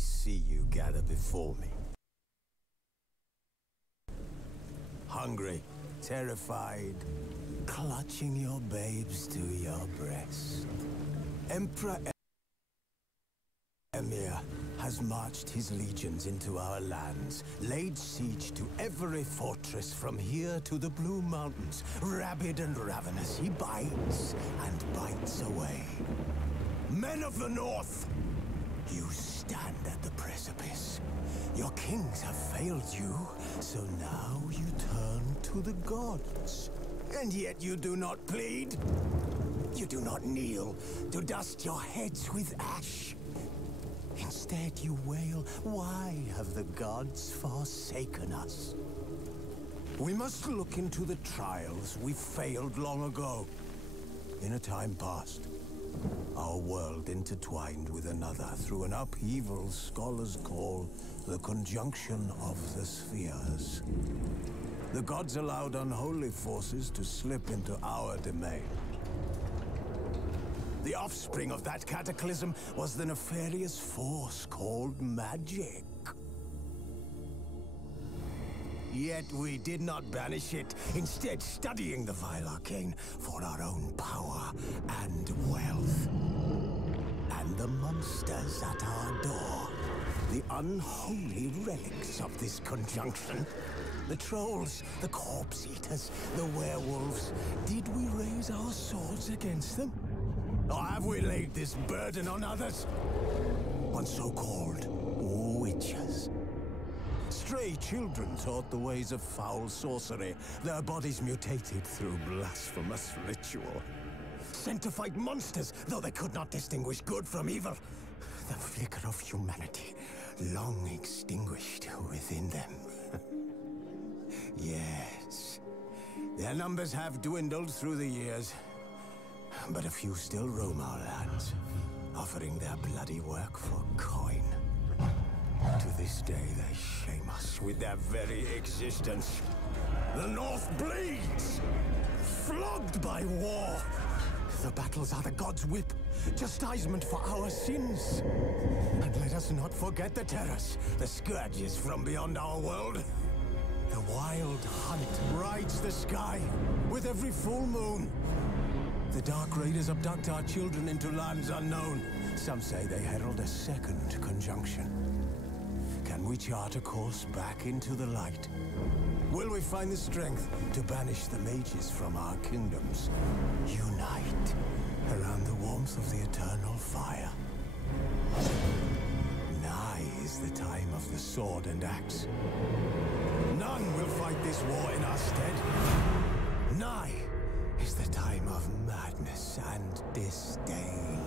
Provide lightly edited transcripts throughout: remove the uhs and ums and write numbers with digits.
see you gather before me. Hungry, terrified, clutching your babes to your breast. Emperor Emir has marched his legions into our lands, laid siege to every fortress from here to the Blue Mountains. Rabid and ravenous, he bites and bites away. Men of the North, you stand at the precipice. Your kings have failed you, so now you turn to the gods. And yet you do not plead. You do not kneel to dust your heads with ash. Instead you wail, why have the gods forsaken us? We must look into the trials we failed long ago. In a time past, our world intertwined with another through an upheaval scholars call the conjunction of the spheres. The gods allowed unholy forces to slip into our domain. The offspring of that cataclysm was the nefarious force called magic. Yet we did not banish it, instead studying the vile arcane for our own power and wealth. And the monsters at our door, the unholy relics of this conjunction. The trolls, the corpse eaters, the werewolves. Did we raise our swords against them? Or have we laid this burden on others? On so-called witches. Stray children taught the ways of foul sorcery, their bodies mutated through blasphemous ritual. Sent to fight monsters, though they could not distinguish good from evil. The flicker of humanity, long extinguished within them. Yes, their numbers have dwindled through the years, but a few still roam our lands, offering their bloody work for coin. To this day, they shame us with their very existence. The North bleeds, flogged by war. The battles are the gods' whip, chastisement for our sins. And let us not forget the terrors, the scourges from beyond our world. The wild hunt rides the sky with every full moon. The Dark Raiders abduct our children into lands unknown. Some say they herald a second conjunction. Can we chart a course back into the light? Will we find the strength to banish the mages from our kingdoms? Unite around the warmth of the eternal fire. Nigh is the time of the sword and axe. None will fight this war in our stead. Nigh is the time of madness and disdain.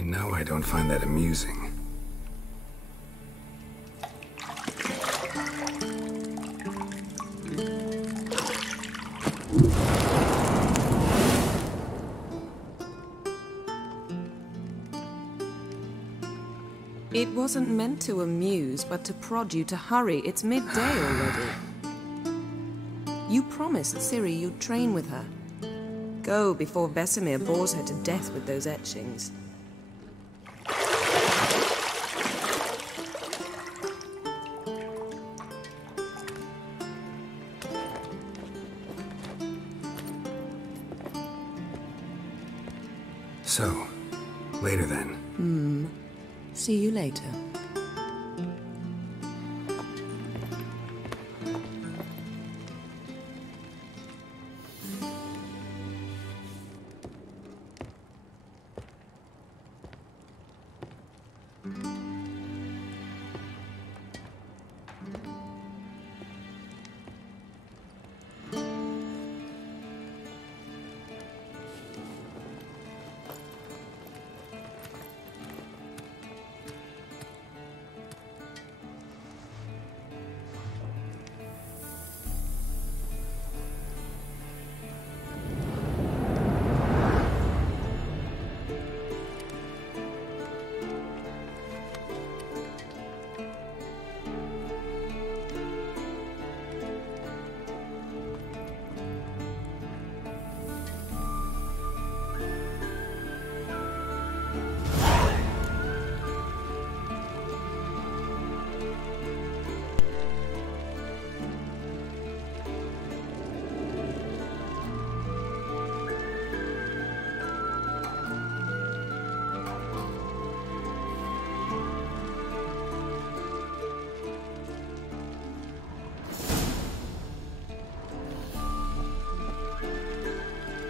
You know I don't find that amusing. It wasn't meant to amuse, but to prod you to hurry. It's midday already. You promised Ciri you'd train with her. Go before Vesemir bores her to death with those etchings. So, later then. See you later.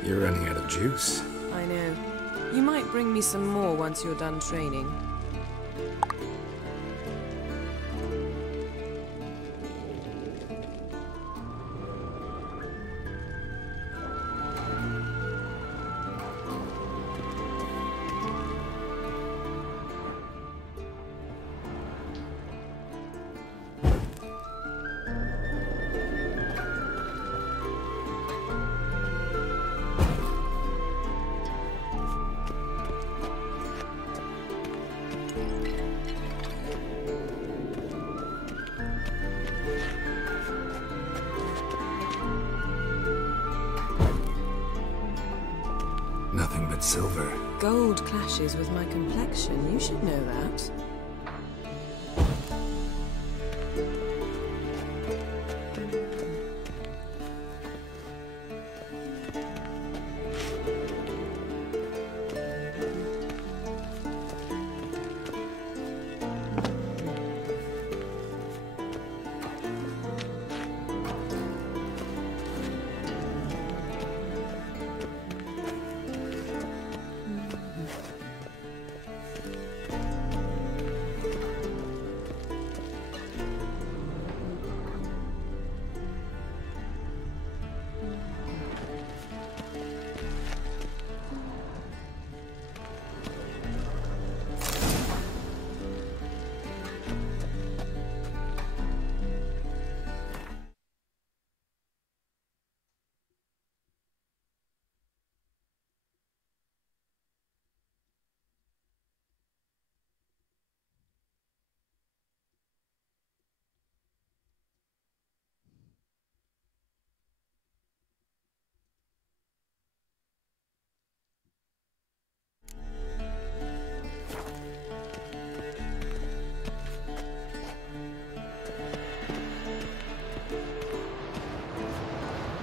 You're running out of juice. I know. You might bring me some more once you're done training. Nothing but silver. Gold clashes with my complexion. You should know that.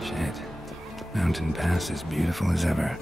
Shit. Mountain Pass as beautiful as ever.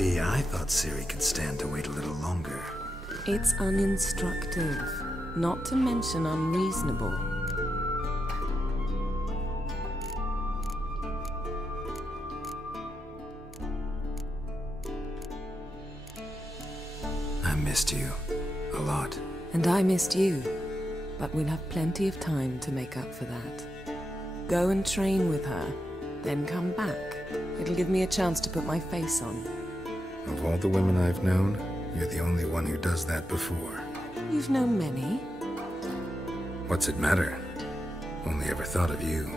See, I thought Ciri could stand to wait a little longer. It's uninstructive, not to mention unreasonable. I missed you. A lot. And I missed you, but we'll have plenty of time to make up for that. Go and train with her, then come back. It'll give me a chance to put my face on. Of all the women I've known, you're the only one who does that before. You've known many. What's it matter? Only ever thought of you.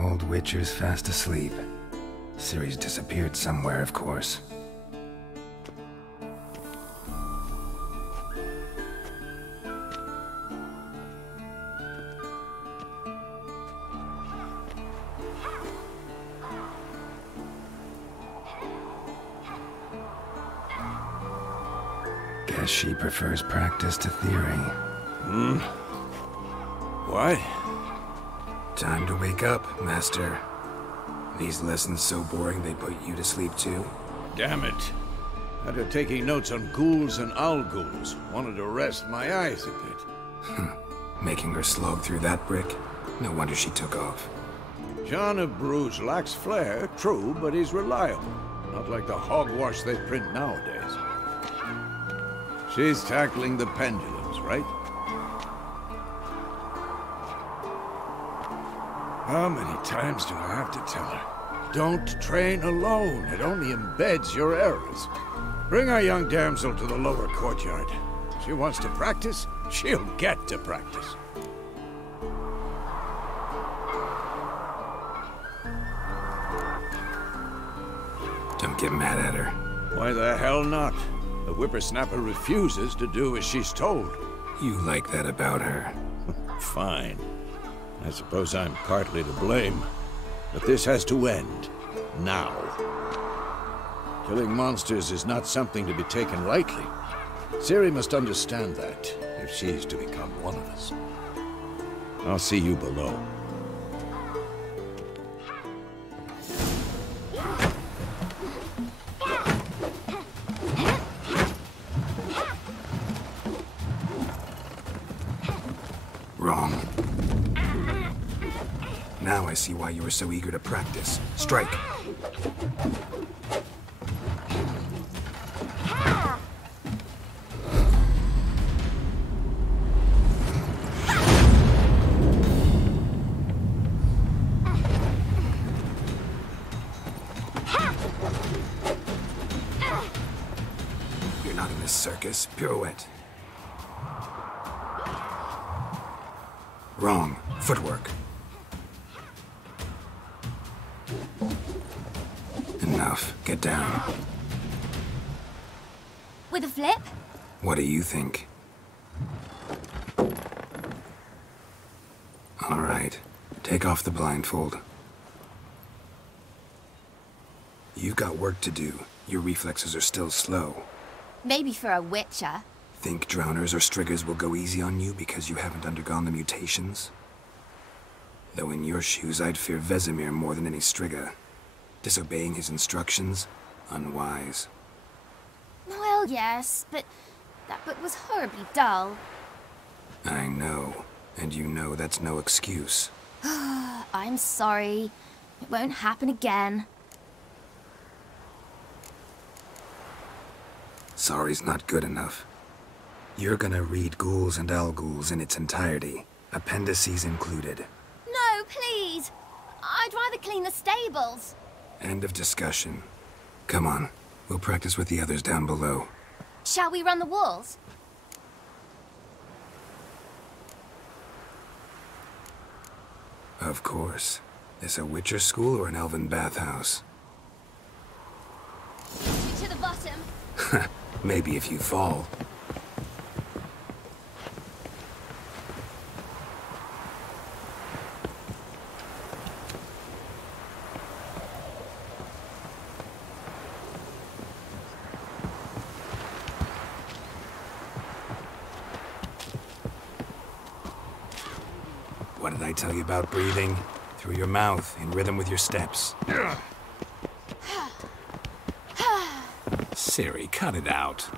Old Witcher's fast asleep. Ciri's disappeared somewhere, of course. Guess she prefers practice to theory. What? Time to wake up, Master. These lessons so boring they put you to sleep too? Damn it. After taking notes on ghouls and owl-ghouls, wanted to rest my eyes a bit. Making her slog through that brick? No wonder she took off. John of Bruges lacks flair, true, but he's reliable. Not like the hogwash they print nowadays. She's tackling the pendulums, right? How many times do I have to tell her? Don't train alone. It only embeds your errors. Bring our young damsel to the lower courtyard. She wants to practice, she'll get to practice. Don't get mad at her. Why the hell not? The whippersnapper refuses to do as she's told. You like that about her. Fine. I suppose I'm partly to blame. But this has to end. Now. Killing monsters is not something to be taken lightly. Ciri must understand that, if she's to become one of us. I'll see you below. Wrong. Now I see why you were so eager to practice. Strike! You're not in this circus. Pirouette. Wrong. Footwork. Enough. Get down. With a flip? What do you think? All right. Take off the blindfold. You've got work to do. Your reflexes are still slow. Maybe for a witcher. Think drowners or striggers will go easy on you because you haven't undergone the mutations? Though in your shoes, I'd fear Vesemir more than any strigger. Disobeying his instructions? Unwise. Well, yes, but that book was horribly dull. I know. And you know that's no excuse. I'm sorry. It won't happen again. Sorry's not good enough. You're gonna read Ghouls and Owl-Ghouls in its entirety, appendices included. No, please! I'd rather clean the stables. End of discussion. Come on, we'll practice with the others down below. Shall we run the walls? Of course. This a Witcher school or an elven bathhouse? To the bottom. Maybe if you fall. What did I tell you about breathing? Through your mouth, in rhythm with your steps. Ciri, cut it out.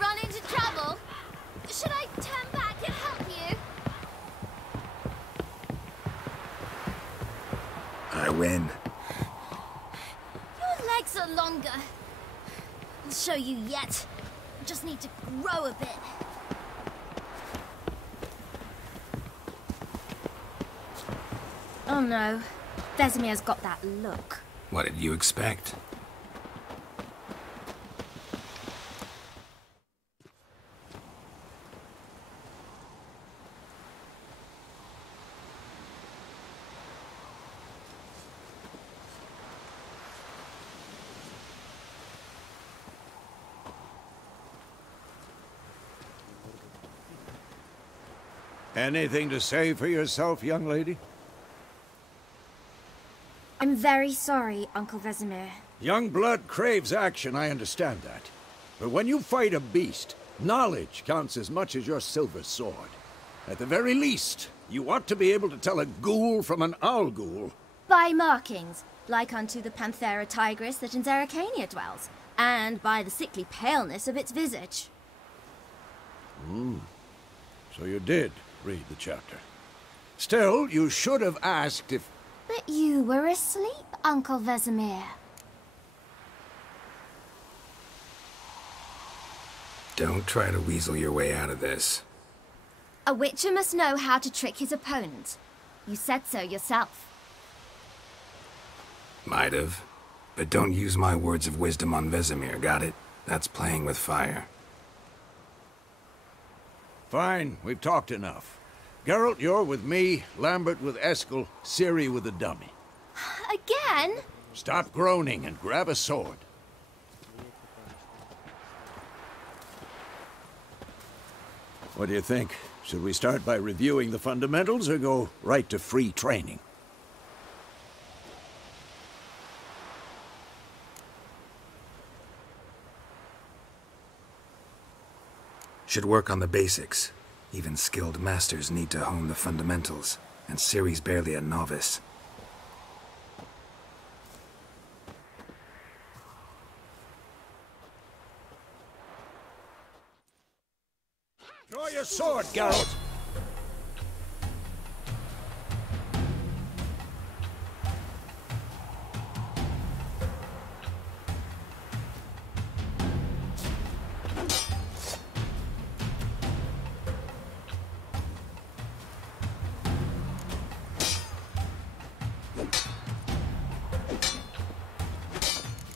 Run into trouble? Should I turn back and help you? I win. Your legs are longer. I'll show you yet. I just need to grow a bit. Oh no. Vesemir's got that look. What did you expect? Anything to say for yourself, young lady? I'm very sorry, Uncle Vesemir. Young blood craves action, I understand that. But when you fight a beast, knowledge counts as much as your silver sword. At the very least, you ought to be able to tell a ghoul from an owl ghoul. By markings, like unto the Panthera tigris that in Zerrikania dwells, and by the sickly paleness of its visage. So you did read the chapter. Still, you should have asked if... But you were asleep, Uncle Vesemir. Don't try to weasel your way out of this. A witcher must know how to trick his opponent. You said so yourself. Might have. But don't use my words of wisdom on Vesemir, got it? That's playing with fire. Fine, we've talked enough. Geralt, you're with me, Lambert with Eskel, Ciri with the dummy. Again? Stop groaning and grab a sword. What do you think? Should we start by reviewing the fundamentals or go right to free training? Should work on the basics. Even skilled masters need to hone the fundamentals, and Ciri's barely a novice. Draw your sword, Geralt!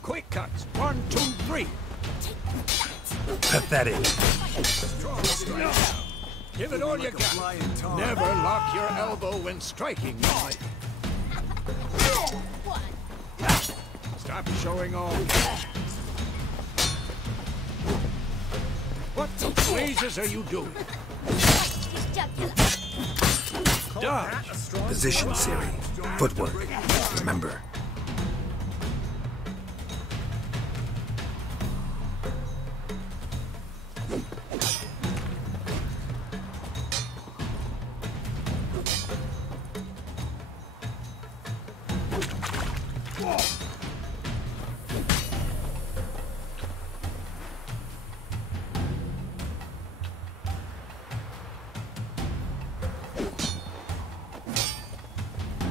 Quick cuts. 1, 2, 3. Pathetic. No. Give it all you got. Never lock your elbow when striking. Stop showing off. What the blazes are you doing? Dodge. Position, Ciri. Footwork. Remember.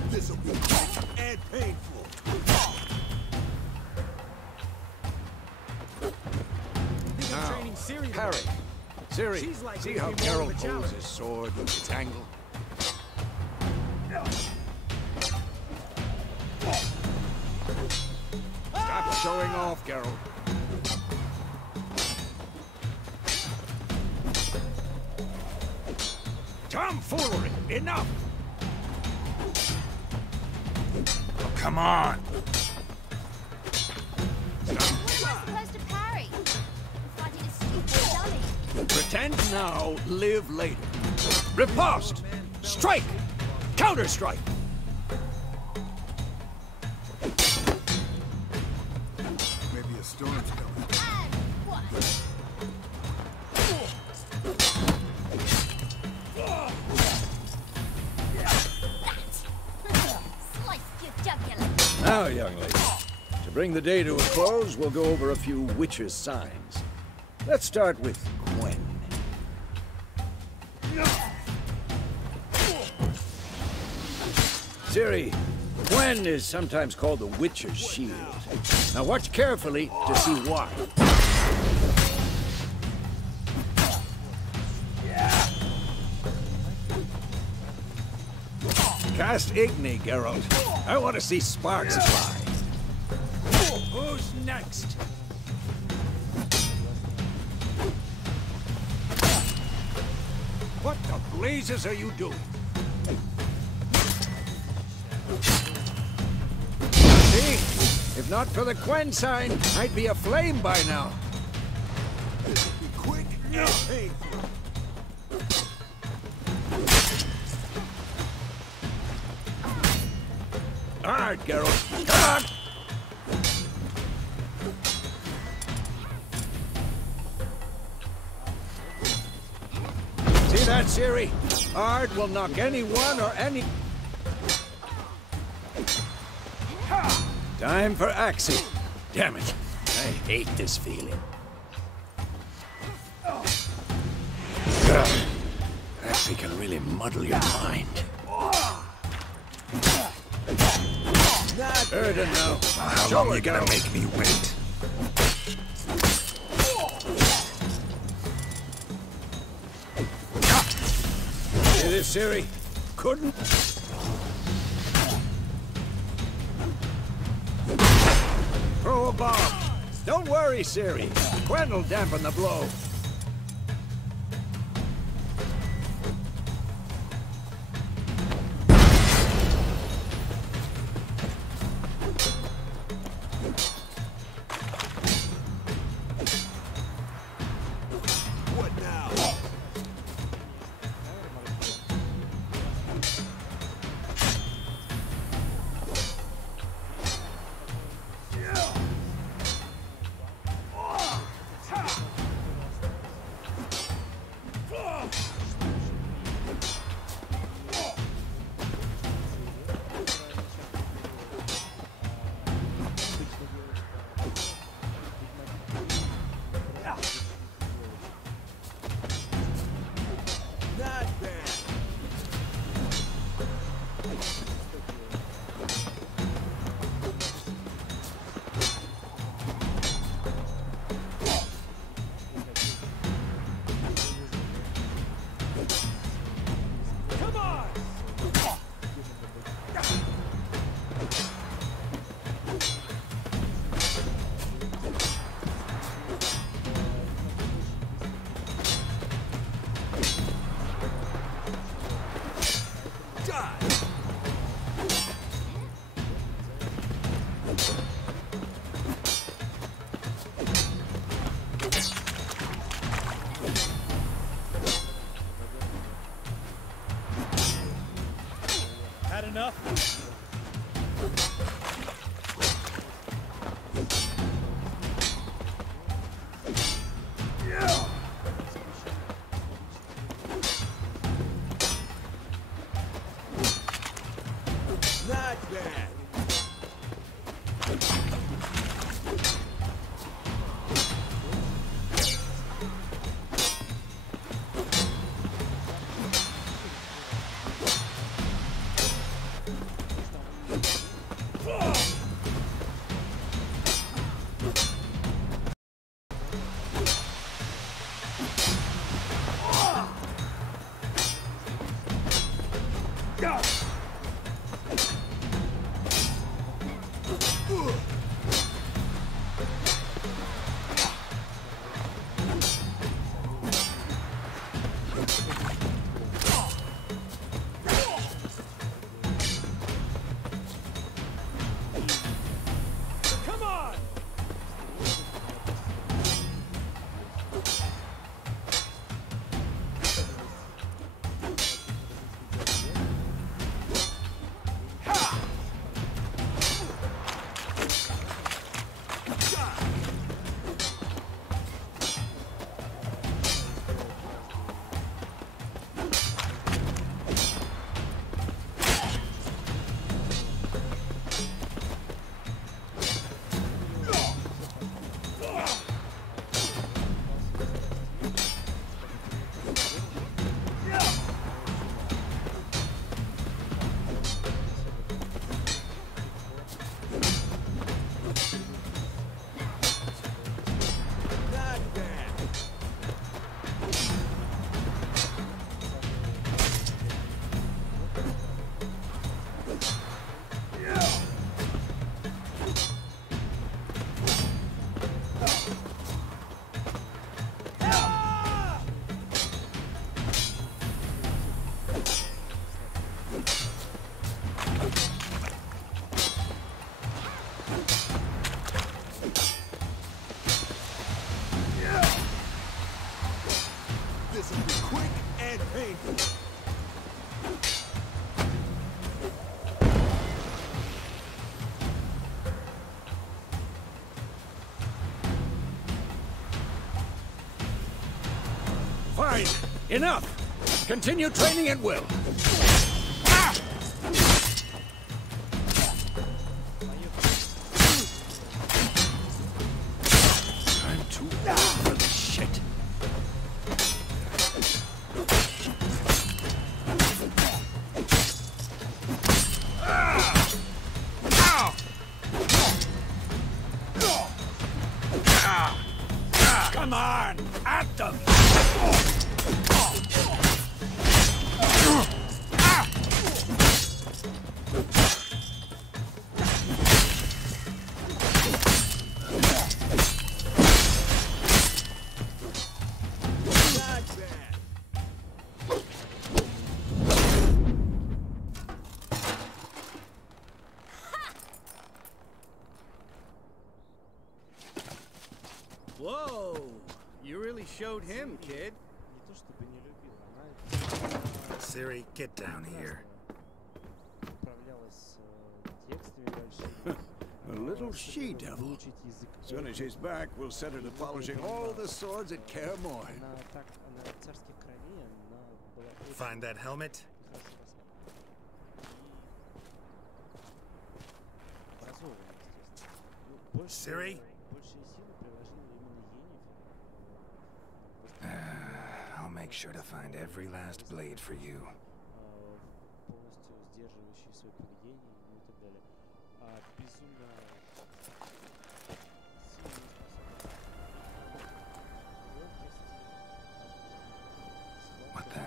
This'll be and painful. Now, parry. Ciri, see how Geralt holds his sword with its angle? Stop showing off, Geralt. Tomfoolery! Enough! Oh, come on! What am I supposed to parry? Fighting a stupid dummy. Pretend now, live later. Riposte! Strike! Counter-strike! Maybe a storm's coming. And what? Slice your jugular. Now, young lady, to bring the day to a close, we'll go over a few witches' signs. Let's start with Gwen. Ciri, Gwen is sometimes called the Witcher's Shield. Now watch carefully to see why. Cast Igni, Geralt. I want to see sparks fly. Who's next? What the blazes are you doing? See? If not for the Gwen sign, I'd be aflame by now. Be quick and painful. All right, Geralt. Come on! See that, Ciri? Ard will knock anyone or any... Time for Axie. Damn it. I hate this feeling. Axie can really muddle your mind. Erden now. How long are you gonna make me wait? See this, Ciri? Couldn't. Throw a bomb. Don't worry, Ciri. Gwen will dampen the blow. What now? Fine. Enough. Continue training at will. I'm too old for this shit. Come on! At them! Whoa! You really showed him, kid. Siri, get down here. A little she-devil. As soon as she's back, we'll set her to polishing all the swords at Kaer Morhen. Find that helmet? Siri? I'll make sure to find every last blade for you. What the?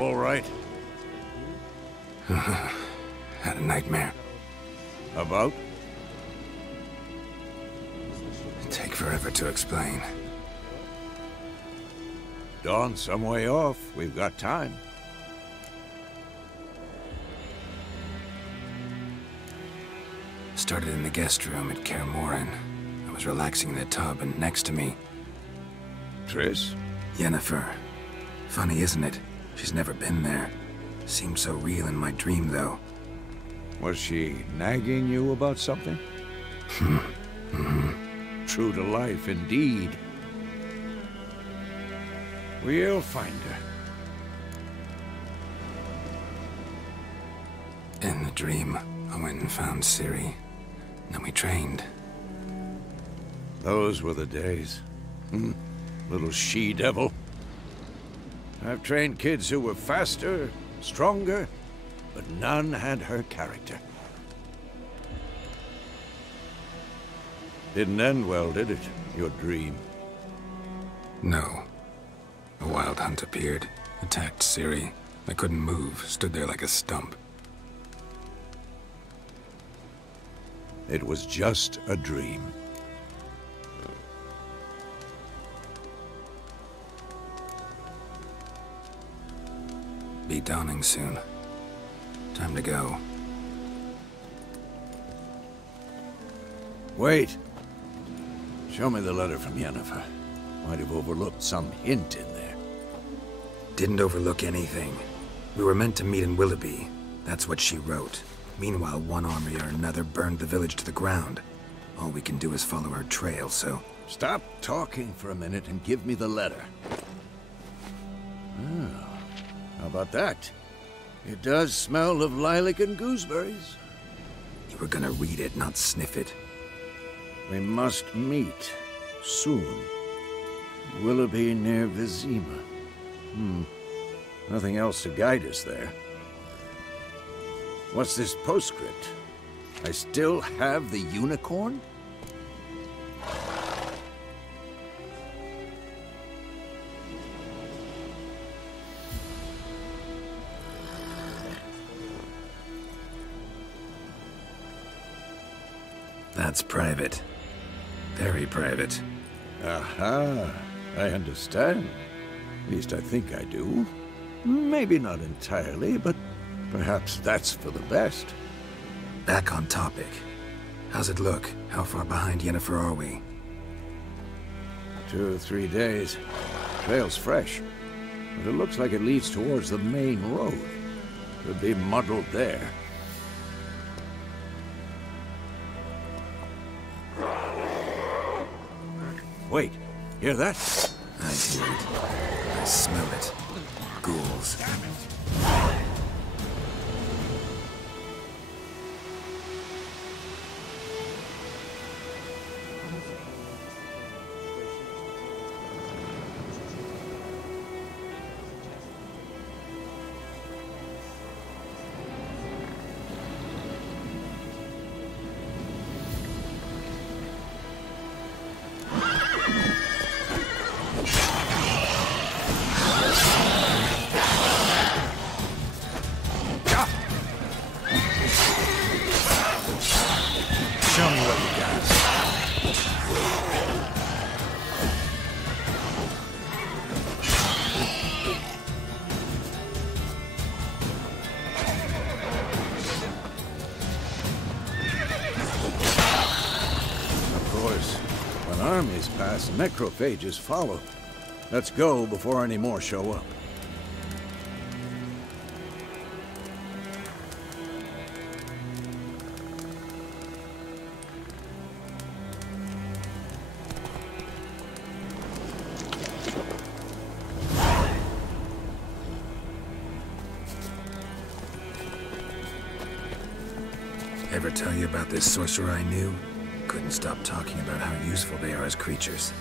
All right. Had a nightmare. About? Take forever to explain. Dawn's some way off. We've got time. Started in the guest room at Kaer Morhen. I was relaxing in the tub, and next to me... Triss? Yennefer. Funny, isn't it? She's never been there. Seemed so real in my dream, though. Was she nagging you about something? True to life, indeed. We'll find her. In the dream, I went and found Ciri. Then we trained. Those were the days. Little she-devil. I've trained kids who were faster, stronger, but none had her character. Didn't end well, did it? Your dream? No. A wild hunt appeared, attacked Ciri. I couldn't move, stood there like a stump. It was just a dream. Be dawning soon. Time to go. Wait. Show me the letter from Yennefer. Might have overlooked some hint in there. Didn't overlook anything. We were meant to meet in Willoughby. That's what she wrote. Meanwhile, one army or another burned the village to the ground. All we can do is follow her trail, so... Stop talking for a minute and give me the letter. Oh, how about that? It does smell of lilac and gooseberries. You were gonna read it, not sniff it. We must meet soon. Willoughby near Vizima. Nothing else to guide us there. What's this postscript? I still have the unicorn? That's private. Very private. Aha, I understand. At least I think I do. Maybe not entirely, but perhaps that's for the best. Back on topic. How's it look? How far behind Yennefer are we? 2 or 3 days. Trail's fresh, but it looks like it leads towards the main road. Could be muddled there. Wait, hear that? I hear it. I smell it. Ghouls. Necrophages follow. Let's go before any more show up. Ever tell you about this sorcerer I knew? Couldn't stop talking about how useful they are as creatures.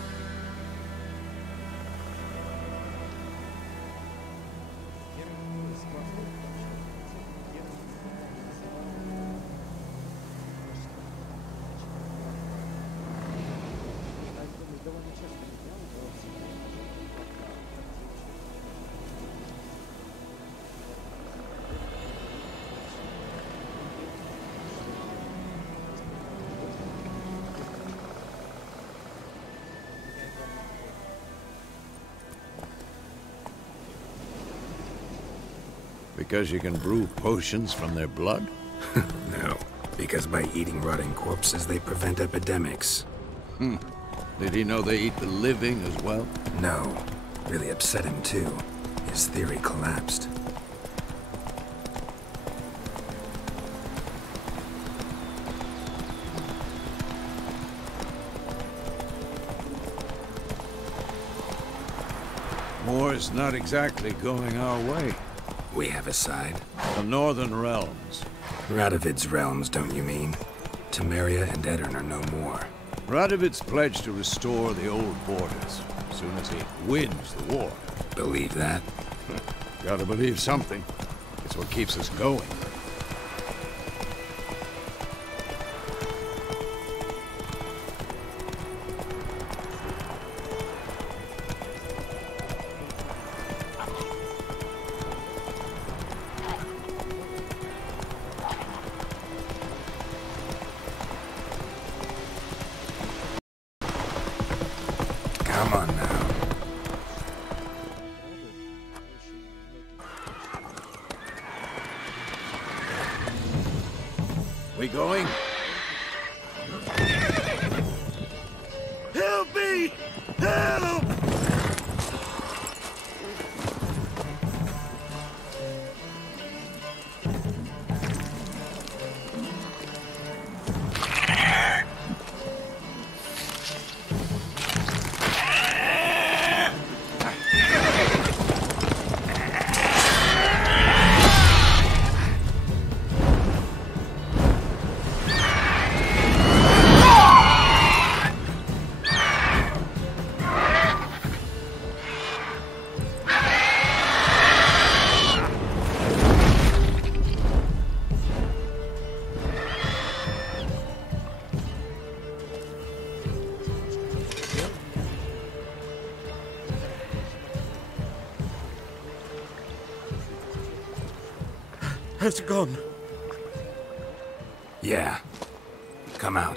Because you can brew potions from their blood? No, because by eating rotting corpses, they prevent epidemics. Did he know they eat the living as well? No. Really upset him, too. His theory collapsed. war's not exactly going our way. We have a side. The Northern Realms. Radovid's realms, don't you mean? Temeria and Edirn are no more. Radovid's pledged to restore the old borders as soon as he wins the war. Believe that? Gotta believe something. It's what keeps us going. Come on now. We going? Help me! Help! Has it gone? Yeah. Come out.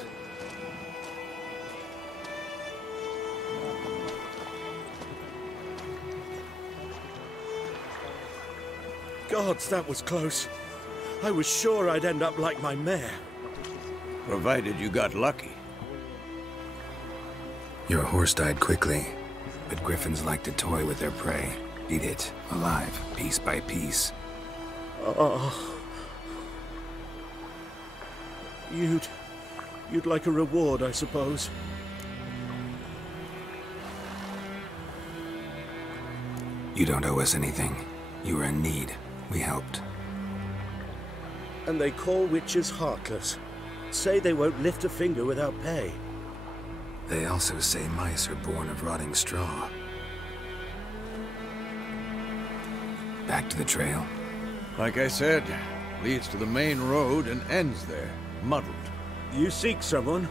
Gods, that was close. I was sure I'd end up like my mare. Provided you got lucky. Your horse died quickly, but griffins like to toy with their prey. Eat it, alive, piece by piece. Oh. You'd like a reward, I suppose. You don't owe us anything. You were in need. We helped. And they call witches heartless. Say they won't lift a finger without pay. They also say mice are born of rotting straw. Back to the trail? Like I said, leads to the main road and ends there, muddled. You seek someone?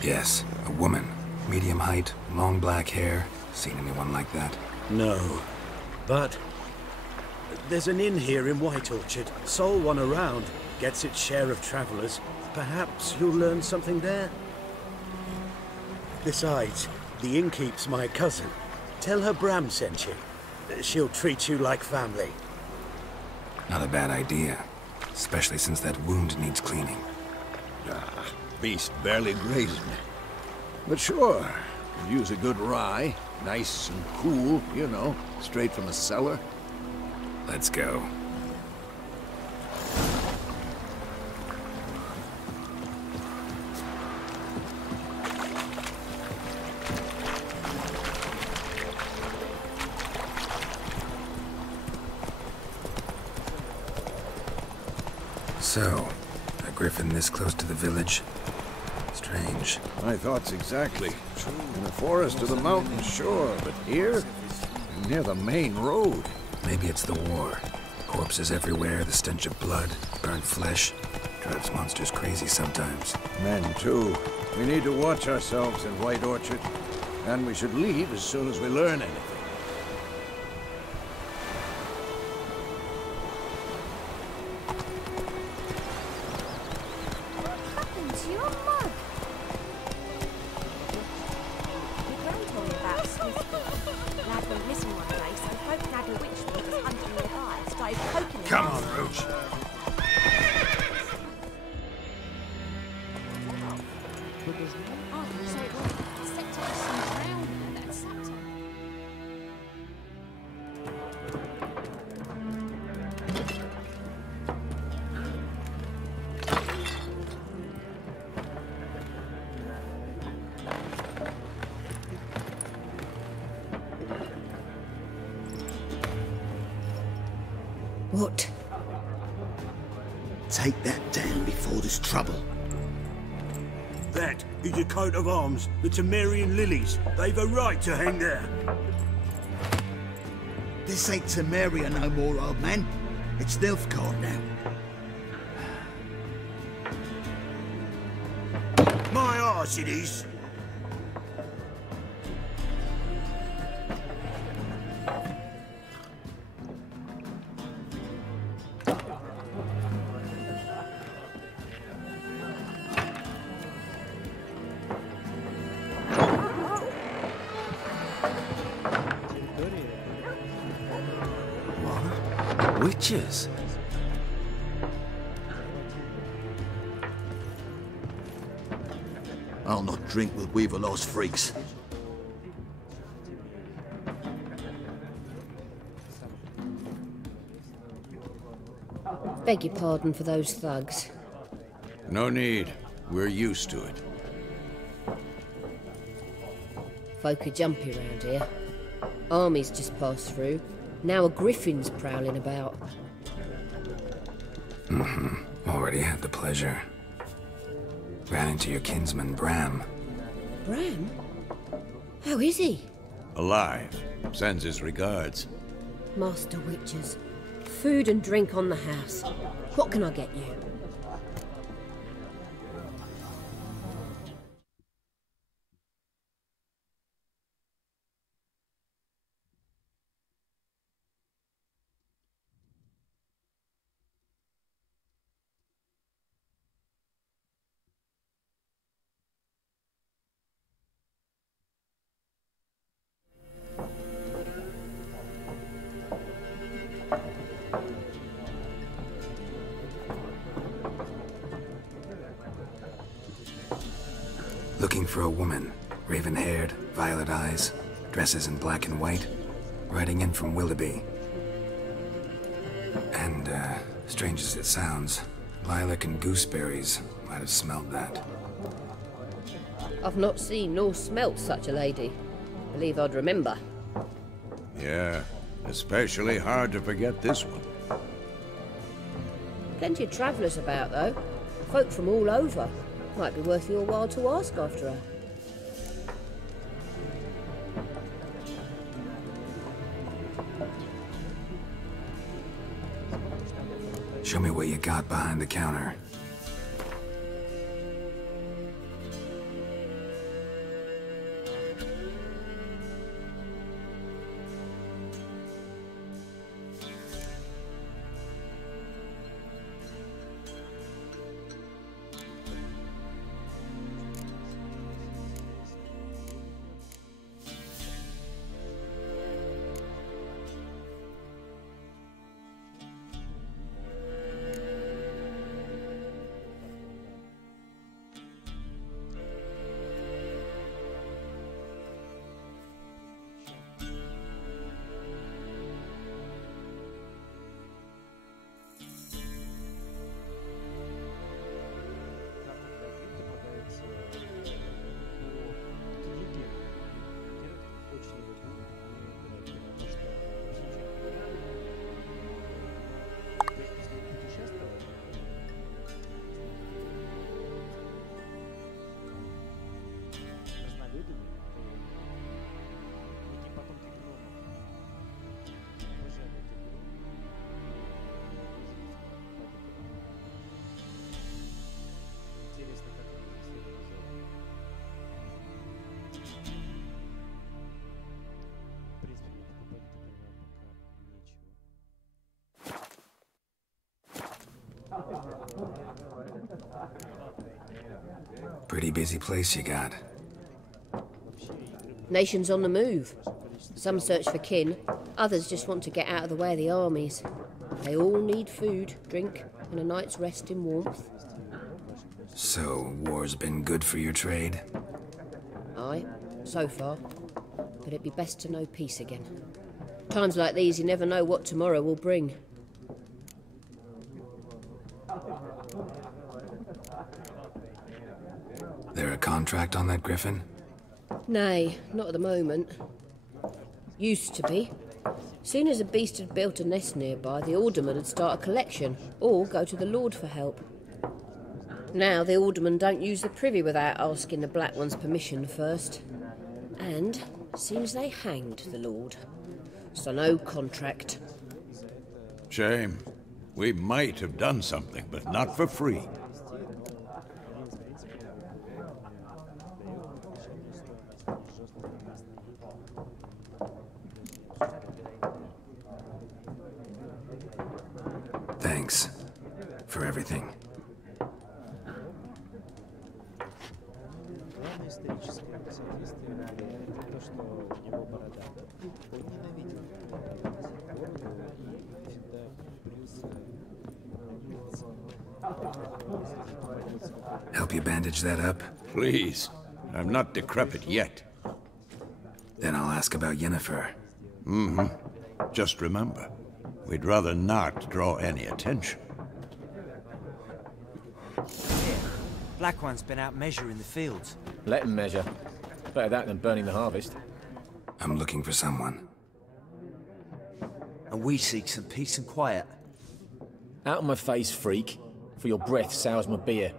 Yes, a woman. Medium height, long black hair. Seen anyone like that? No. But there's an inn here in White Orchard. Sole one around. Gets its share of travelers. Perhaps you'll learn something there? Besides, the innkeep's my cousin. Tell her Bram sent you. She'll treat you like family. Not a bad idea. Especially since that wound needs cleaning. Beast barely grazed me. But sure, could use a good rye. Nice and cool, you know, straight from the cellar. Let's go. So, a griffin this close to the village? Strange. My thoughts exactly. In the forest or the mountains, sure, but here? Near the main road. Maybe it's the war. Corpses everywhere, the stench of blood, burnt flesh. Drives monsters crazy sometimes. Men, too. We need to watch ourselves in White Orchard. And we should leave as soon as we learn anything. What happened to your mug? Your gran told me about a Smith. Lad went missing one day, so folk had a witch that was hunting the guy and started poking him. Come on, Roach. Oh, so it was set to some drowned that sucked him. What? Take that down before there's trouble. That is a coat of arms, the Temerian lilies. They've a right to hang there. This ain't Temeria no more, old man. It's Nilfgaard now. My arse it is. Witches? I'll not drink with Weaverlaw's freaks. Beg your pardon for those thugs. No need. We're used to it. Folk are jumpy round here. Armies just passed through. Now a griffin's prowling about. Already had the pleasure. Ran into your kinsman, Bram. Bram? How is he? Alive. Sends his regards. Master Witches. Food and drink on the house. What can I get you? Looking for a woman. Raven-haired, violet eyes, dresses in black and white. Riding in from Willoughby. And, strange as it sounds, lilac and gooseberries might have smelled that. I've not seen nor smelt such a lady. Believe I'd remember. Yeah, especially hard to forget this one. Plenty of travellers about, though. Folk from all over. Might be worth your while to ask after her. Show me what you got behind the counter. Pretty busy place you got. Nations on the move. Some search for kin, others just want to get out of the way of the armies. They all need food, drink, and a night's rest in warmth. So, war's been good for your trade? Aye, so far. But it'd be best to know peace again. Times like these, you never know what tomorrow will bring. There a contract on that griffin? Nay, not at the moment. Used to be. Soon as a beast had built a nest nearby, the alderman would start a collection, or go to the Lord for help. Now the aldermen don't use the privy without asking the Black One's permission first. And seems they hanged the Lord. So no contract. Shame. We might have done something, but not for free. Thanks for everything. Help you bandage that up? Please. I'm not decrepit yet. Then I'll ask about Yennefer. Mm-hmm. Just remember, we'd rather not draw any attention. Black One's been out measuring the fields. Let him measure. Better that than burning the harvest. I'm looking for someone. And we seek some peace and quiet. Out of my face, freak. For your breath sours my beer.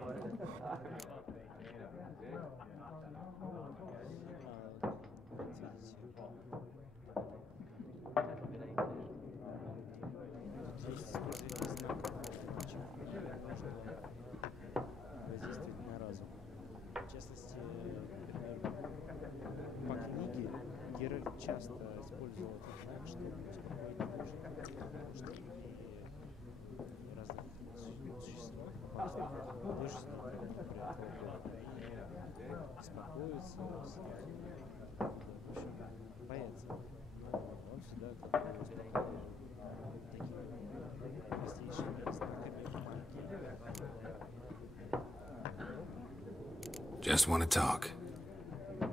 Just want to talk.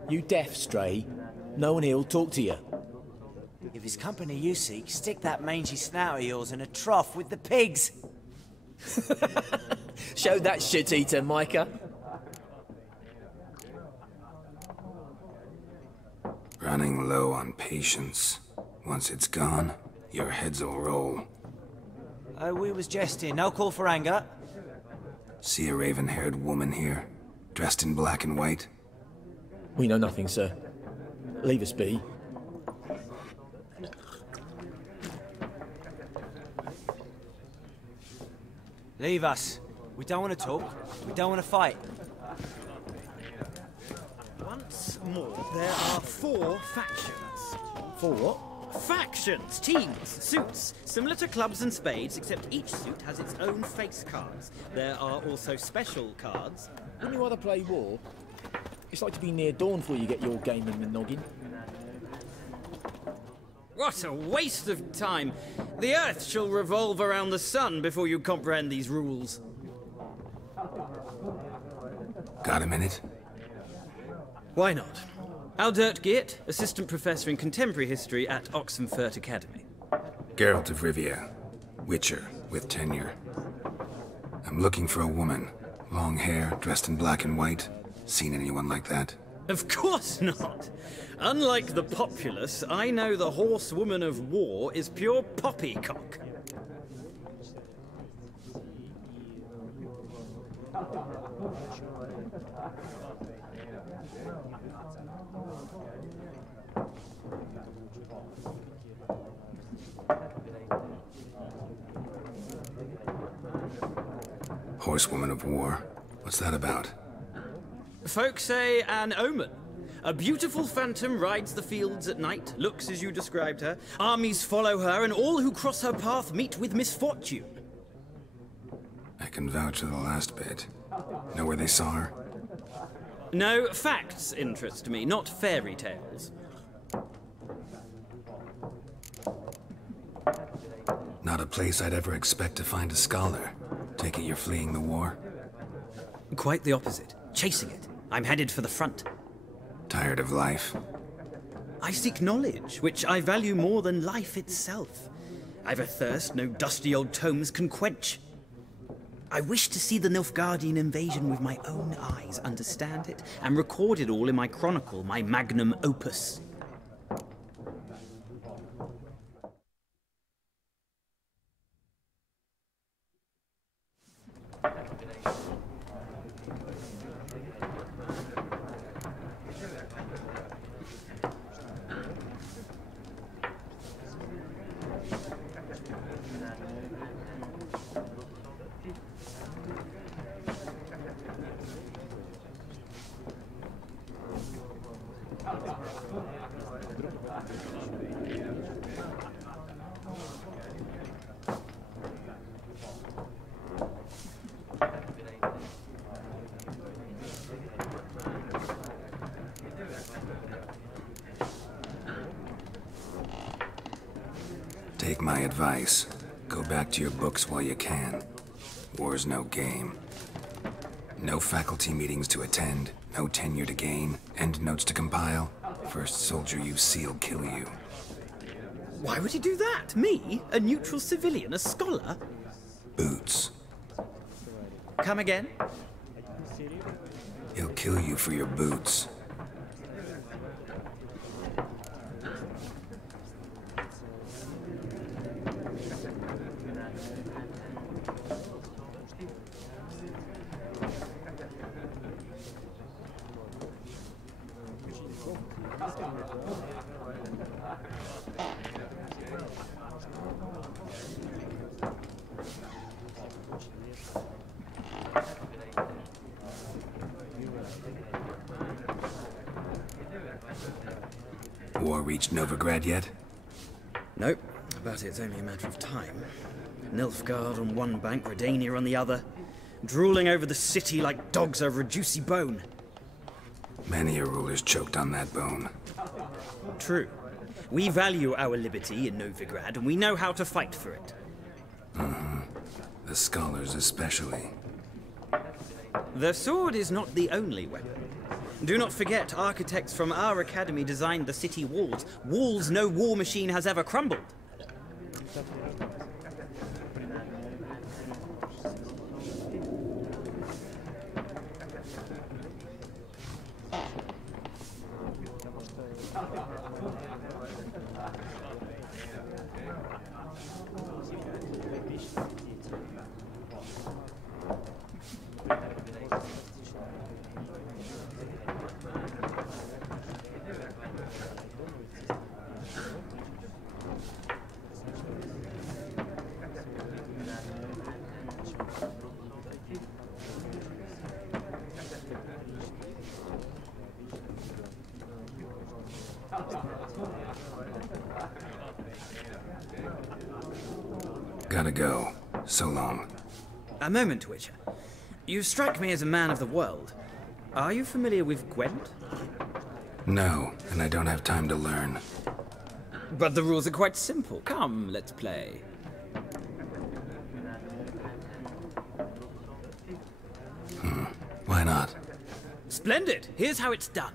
You deaf, Stray? No one here'll talk to you. If it's company you seek, stick that mangy snout of yours in a trough with the pigs. Show that shit-eater, Micah. Running low on patience. Once it's gone, your heads'll roll. Oh, we was jesting. No call for anger. See a raven-haired woman here, dressed in black and white? We know nothing, sir. Leave us be. Leave us. We don't want to talk. We don't want to fight. Once more, there are 4 factions. 4 what? Factions, teams, suits, similar to clubs and spades, except each suit has its own face cards. There are also special cards. Wouldn't you rather play war? It's like to be near dawn before you get your game in the noggin. What a waste of time! The Earth shall revolve around the sun before you comprehend these rules. Got a minute? Why not? Aldert Geert, Assistant Professor in Contemporary History at Oxenfurt Academy. Geralt of Rivia, Witcher with tenure. I'm looking for a woman. Long hair, dressed in black and white. Seen anyone like that? Of course not! Unlike the populace, I know the horsewoman of war is pure poppycock. Horsewoman of war? What's that about? Folk say an omen. A beautiful phantom rides the fields at night, looks as you described her. Armies follow her, and all who cross her path meet with misfortune. I can vouch for the last bit. Know where they saw her? No, facts interest me, not fairy tales. Not a place I'd ever expect to find a scholar. Take it you're fleeing the war? Quite the opposite. Chasing it. I'm headed for the front. Tired of life? I seek knowledge, which I value more than life itself. I've a thirst no dusty old tomes can quench. I wish to see the Nilfgaardian invasion with my own eyes, understand it, and record it all in my chronicle, my magnum opus. Take my advice. Go back to your books while you can. War's no game. No faculty meetings to attend, no tenure to gain, end notes to compile. First soldier you see'll kill you. Why would he do that? Me? A neutral civilian? A scholar? Boots. Come again? He'll kill you for your boots. War reached Novigrad yet? Nope, but it's only a matter of time. Nilfgaard on one bank, Redania on the other, drooling over the city like dogs over a juicy bone. Many a ruler's choked on that bone. True. We value our liberty in Novigrad, and we know how to fight for it. The scholars especially. The sword is not the only weapon. Do not forget, architects from our academy designed the city walls. Walls no war machine has ever crumbled. Gotta go. So long. A moment, Witcher. You strike me as a man of the world. Are you familiar with Gwent? No, and I don't have time to learn. But the rules are quite simple. Come, let's play. Why not? Splendid! Here's how it's done.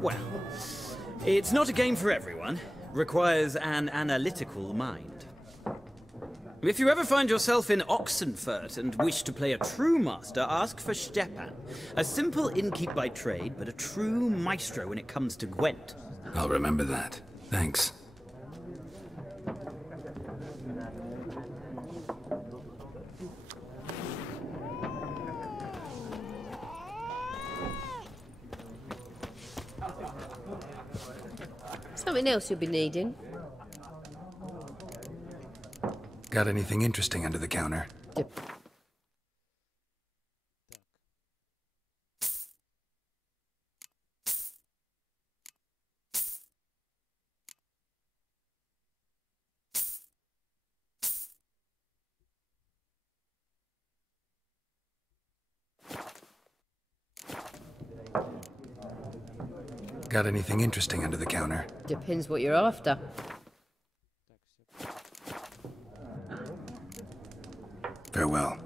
Well, it's not a game for everyone. Requires an analytical mind. If you ever find yourself in Oxenfurt and wish to play a true master, ask for Stepan. A simple innkeep by trade, but a true maestro when it comes to Gwent. I'll remember that. Thanks. Something else you'll be needing. Got anything interesting under the counter? Got anything interesting under the counter? Depends what you're after. Farewell.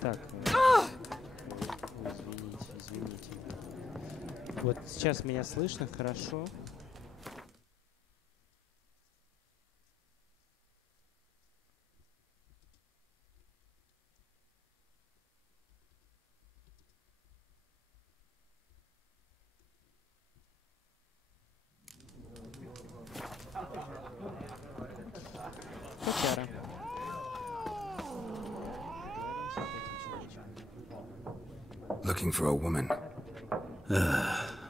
Так. Извините. Вот сейчас меня слышно хорошо. Котяра. Looking for a woman.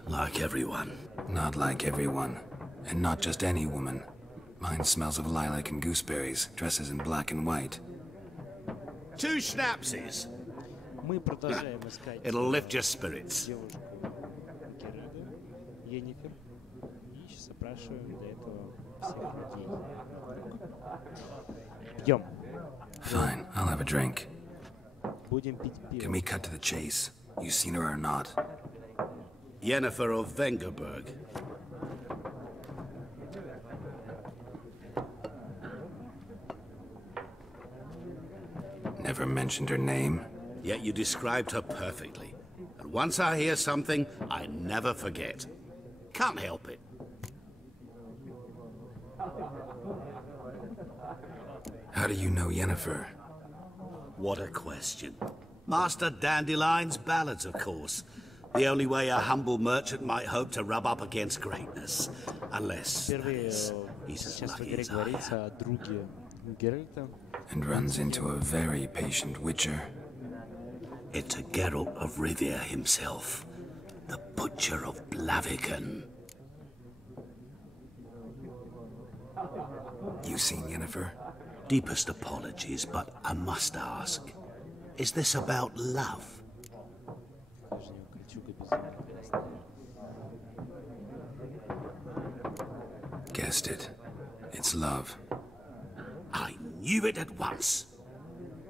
Like everyone. Not like everyone. And not just any woman. Mine smells of lilac and gooseberries, dresses in black and white. 2 schnapsies. Мы продолжаем искать. It'll lift your spirits. Йеннифер. И сейчас опрашиваем для этого всех людей. Пьем. Fine, I'll have a drink. Будем пить пиво. Can we cut to the chase? You seen her or not? Yennefer of Vengerberg. Never mentioned her name? Yet you described her perfectly. And once I hear something, I never forget. Can't help it. How do you know Yennefer? What a question. Master Dandelion's ballads, of course. The only way a humble merchant might hope to rub up against greatness. Unless, that is, he's as lucky as I am. And runs into a very patient witcher. It's a Geralt of Rivia himself. The Butcher of Blaviken. You seen Yennefer? Deepest apologies, but I must ask. Is this about love? Guessed it. It's love. I knew it at once.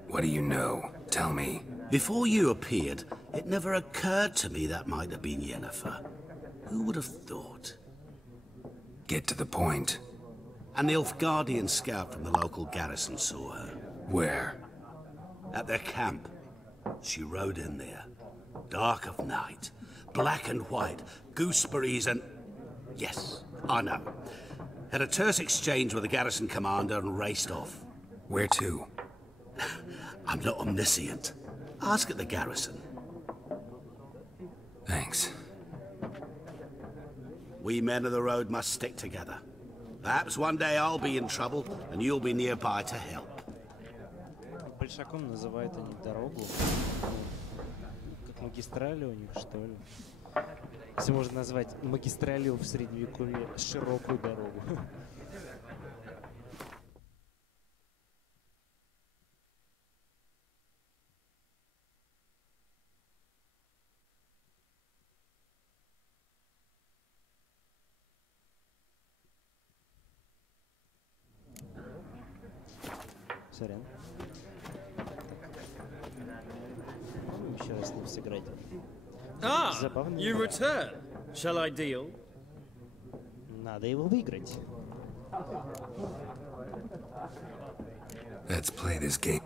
What do you know? Tell me. Before you appeared, it never occurred to me that might have been Yennefer. Who would have thought? Get to the point. An Nilfgaardian scout from the local garrison saw her. Where? At their camp. She rode in there. Dark of night. Black and white. Gooseberries and... Yes, I know. Had a terse exchange with the garrison commander and raced off. Where to? I'm not omniscient. Ask at the garrison. Thanks. We men of the road must stick together. Perhaps one day I'll be in trouble, and you'll be nearby to help. Большаком называют они дорогу. Как магистралью у них, что ли? Если можно назвать магистралью в Средневековье широкую дорогу. Сорян. Еще раз с ним сыграть. Ah, Забавный you игра. return. Shall I deal? Надо его выиграть. Let's play this game.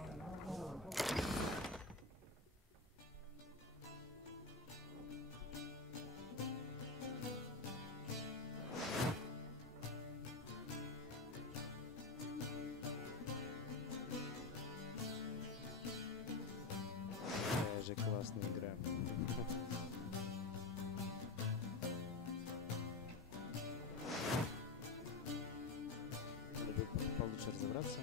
Какая же классная игра. Надо бы получше разобраться.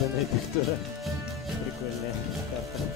Особенная пиктура. Прикольная карта.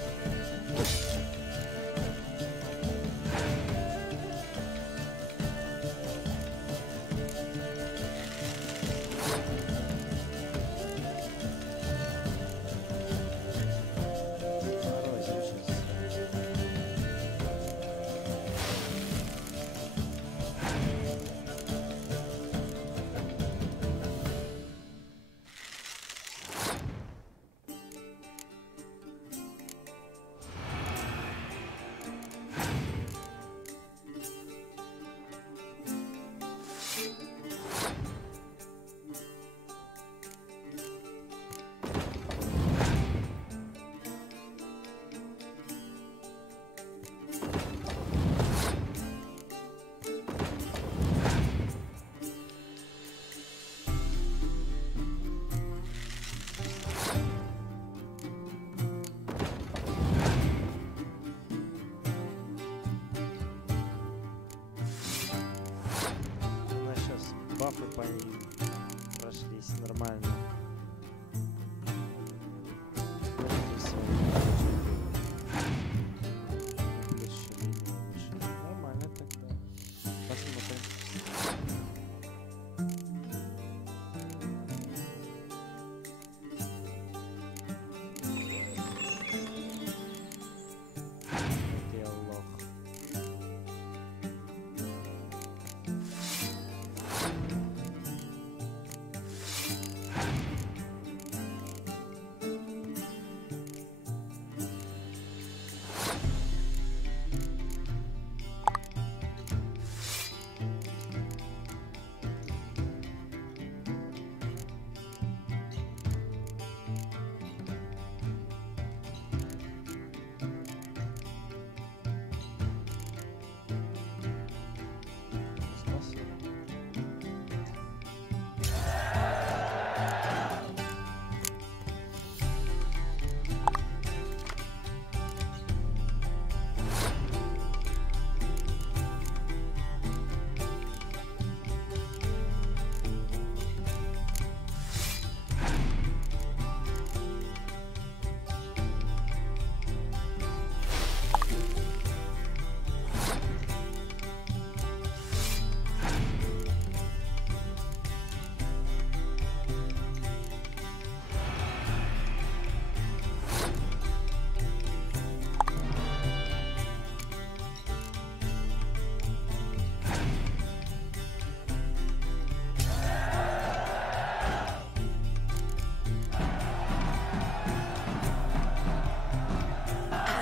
Бафы по ним прошлись нормально. Нормально тогда. Посмотрим.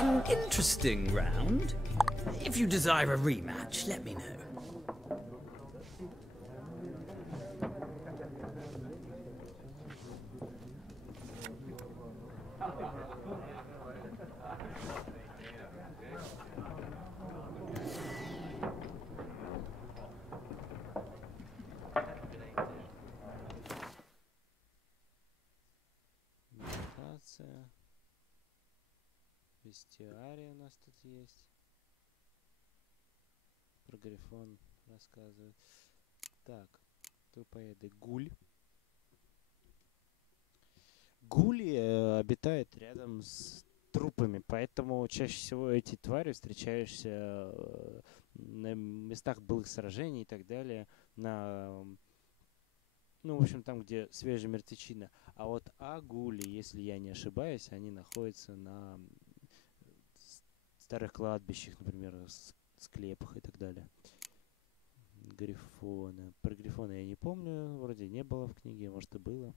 An interesting round. If you desire a rematch, let me know. Бестиарий у нас тут есть. Про Грифон рассказывает. Так, тут поеду. Гуль. Гули обитают рядом с трупами, поэтому чаще всего эти твари встречаешься на местах былых сражений и так далее, на, ну, в общем, там, где свежая мертвечина. А вот агули, если я не ошибаюсь, они находятся на старых кладбищах, например, склепах и так далее. Грифоны. Про Грифона я не помню, вроде не было в книге, может и было.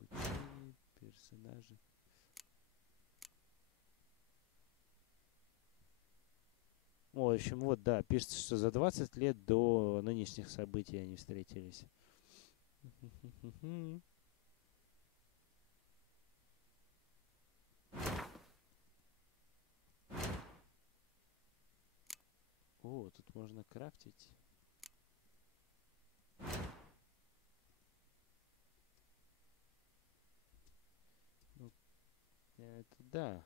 Обучение, персонажи. О, в общем, вот, да, пишется, что за 20 лет до нынешних событий они встретились. О, тут можно крафтить. Ну, это да.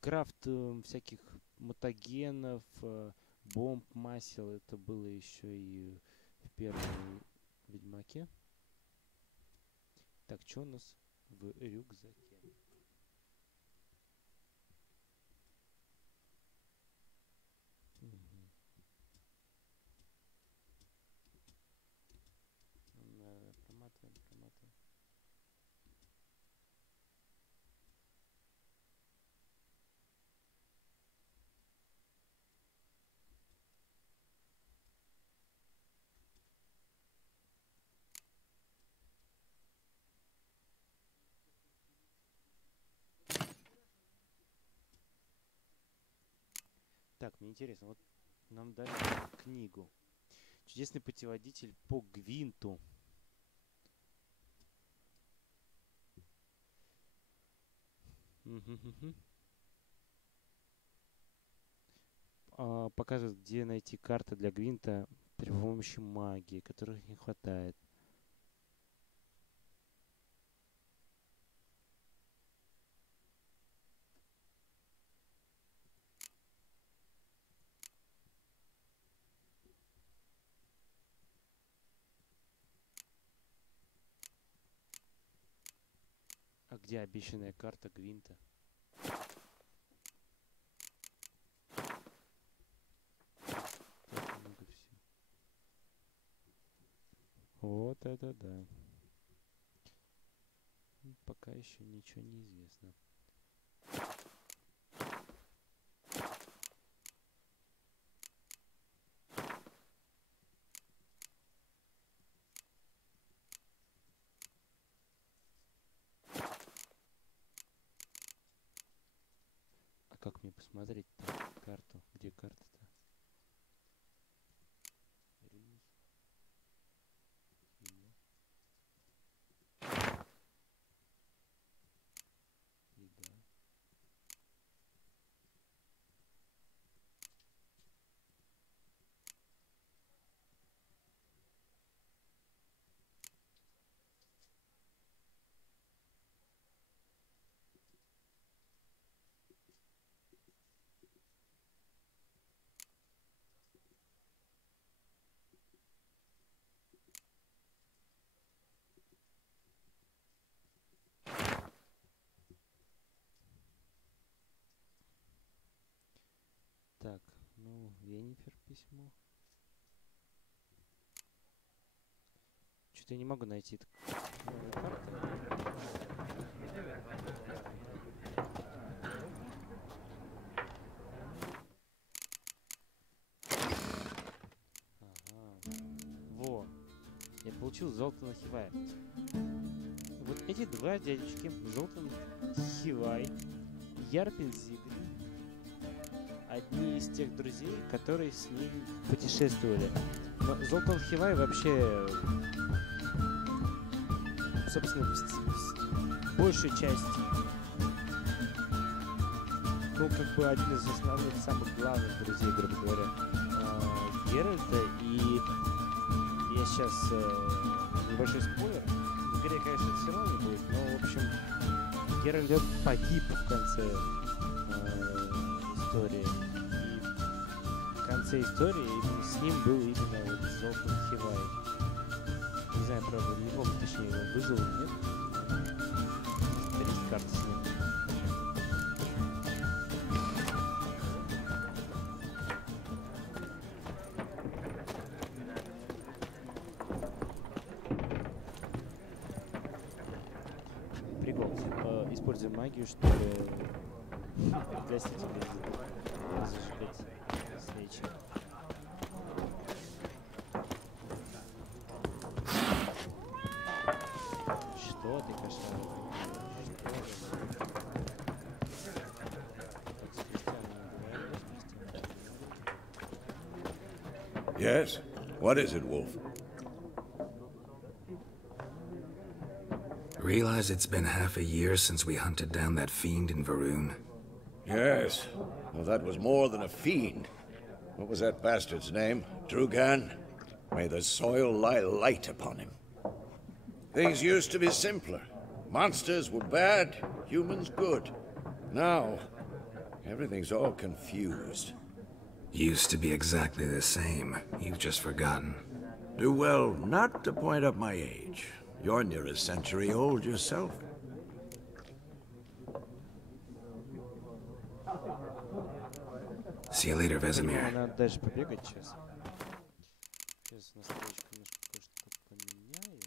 Крафт всяких мутагенов, бомб, масел, это было еще и в первом Ведьмаке. Так, что у нас в рюкзаке? Проматываем. Так, мне интересно, вот нам дали книгу. Чудесный путеводитель по Гвинту. Показывает, где найти карты для Гвинта при помощи магии, которых не хватает. А где обещанная карта Гвинта? Так много всего. Вот это да. Пока еще ничего не известно. Как мне посмотреть карту? Где карта-то? Еда. Так, ну, Венифер письмо. Что-то я не могу найти новые карты. Ага. Во. Я получил золото Хивая. Вот эти два дядечки, Золтан Хивай, Ярпин Зигрид, одни из тех друзей, которые с ним путешествовали. Но Золтан Хивай вообще, собственно, большую часть, ну, как бы один из основных, самых главных друзей, грубо говоря, Геральта. И я сейчас небольшой спойлер. В игре, конечно, это все равно не будет, но, в общем, Геральт погиб в конце истории. И в конце истории именно с ним был именно вот Золтан Хивай. Не знаю, правда, не помню, точнее, его выжил или нет. Есть карта с ним. Прикол. Используем магию, чтобы гасить или зажигать свечи. Что ты, кошмар? Yes? What is it, Wolf? Realize it's been half a year since we hunted down that fiend in Varun. Yes. Well, that was more than a fiend. What was that bastard's name? Drugan? May the soil lie light upon him. Things used to be simpler. Monsters were bad, humans good. Now, everything's all confused. Used to be exactly the same. You've just forgotten. Do well not to point up my age. You're near a century old yourself. See you later, Vesemir. Надо дальше побегать сейчас. Сейчас настройку немножко кое-что поменяю.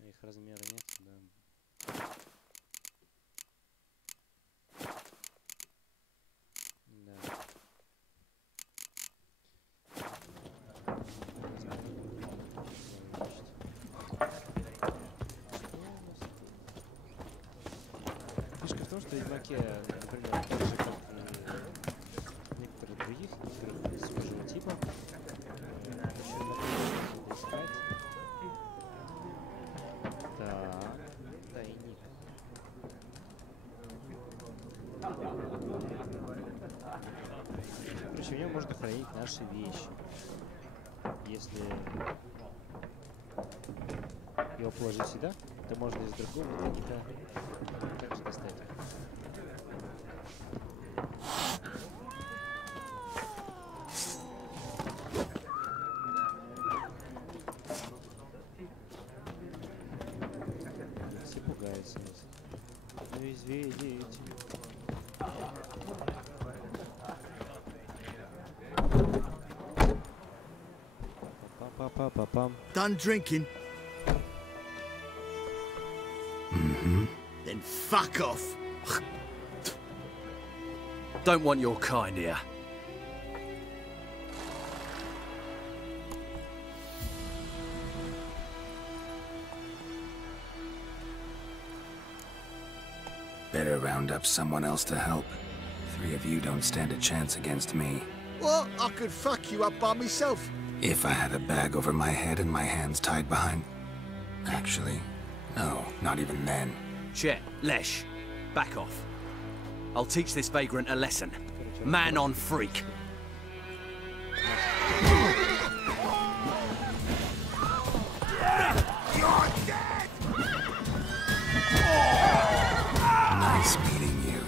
Их размера нет, да. Да. Фишка в том, что в Ведьмаке, например, так же, как и некоторых других игр схожего типа, еще надо искать. Так, тайник. Короче, в нем можно хранить наши вещи. Если его положить сюда, то можно из другого тайника также достать. Все пугаются нас. Медведь. Па-па-па-пам. Done drinking? Mm-hmm. Then fuck off. Don't want your kind here. Better round up someone else to help. 3 of you don't stand a chance against me. What? I could fuck you up by myself. If I had a bag over my head and my hands tied behind... Actually, no, not even then. Chet, Lesh, back off. I'll teach this vagrant a lesson. Man on freak. Nice meeting you.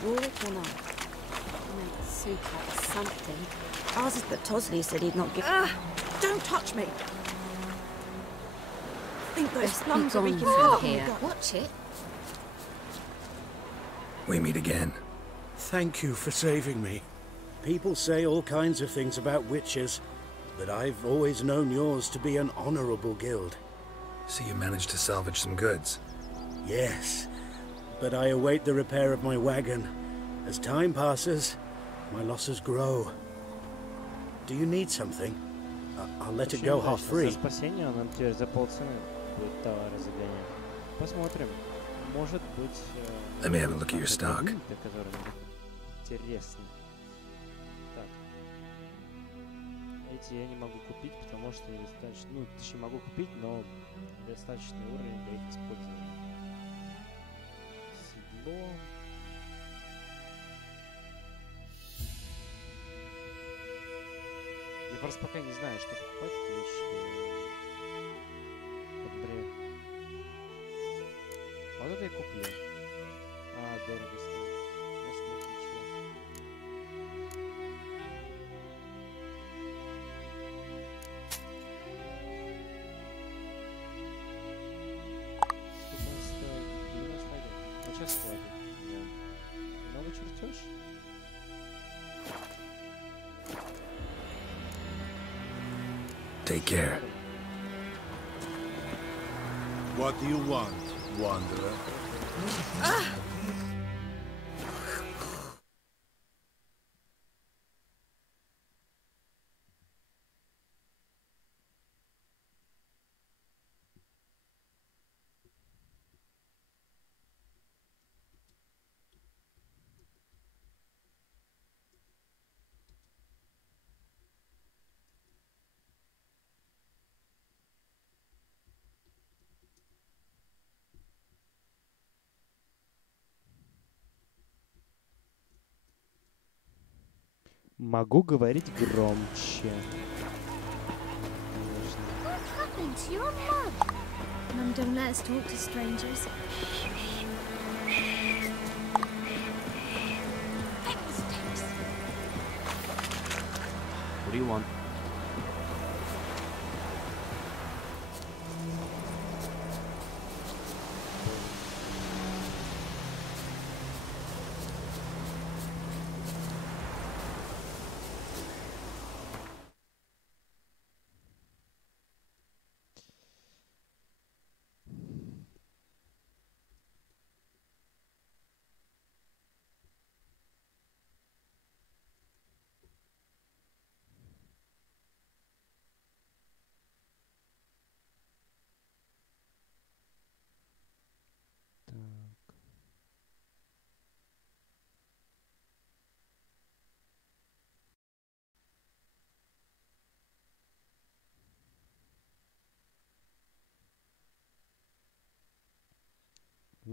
Draw it or not? Make soup out of something. Ours is that Tosley said he'd not give. Don't touch me! I think those plums are weak from here. Watch it. We meet again. Thank you for saving me. People say all kinds of things about witches, but I've always known yours to be an honorable guild. So you managed to salvage some goods? Yes, but I await the repair of my wagon. As time passes, my losses grow. Do you need something? I'll let it go half free. За спасение он теперь за полцены будет товары загонять. Посмотрим. Может быть... Let me have a look at your stock. Интересно. Так. Эти я не могу купить, потому что недостаточно... Ну, точнее, могу купить, но недостаточный уровень для их использования. Седло. Я просто пока не знаю, что покупать. Бред. Вот это я куплю. А, дорого стоит. У нас нет ничего. Сколько он стоит? 91. Вот сейчас хватит. Да. Новый чертеж? Take care. What do you want, wanderer? Могу говорить громче. What happened to your mum? Mum don't let us talk to strangers. What do you want?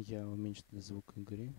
Я уменьшил звук игры.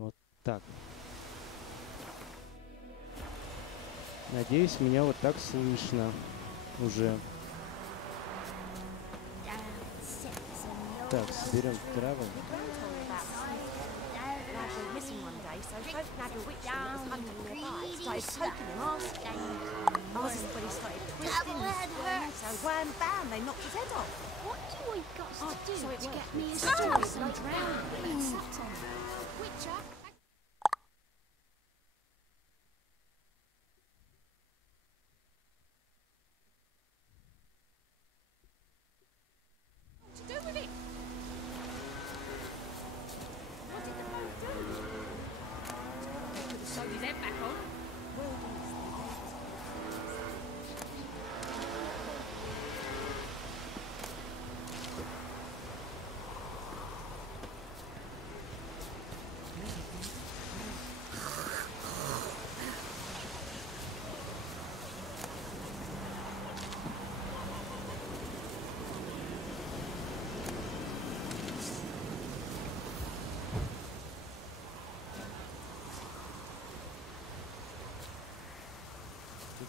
Вот так. Надеюсь, меня вот так слышно уже. Так, соберем травы.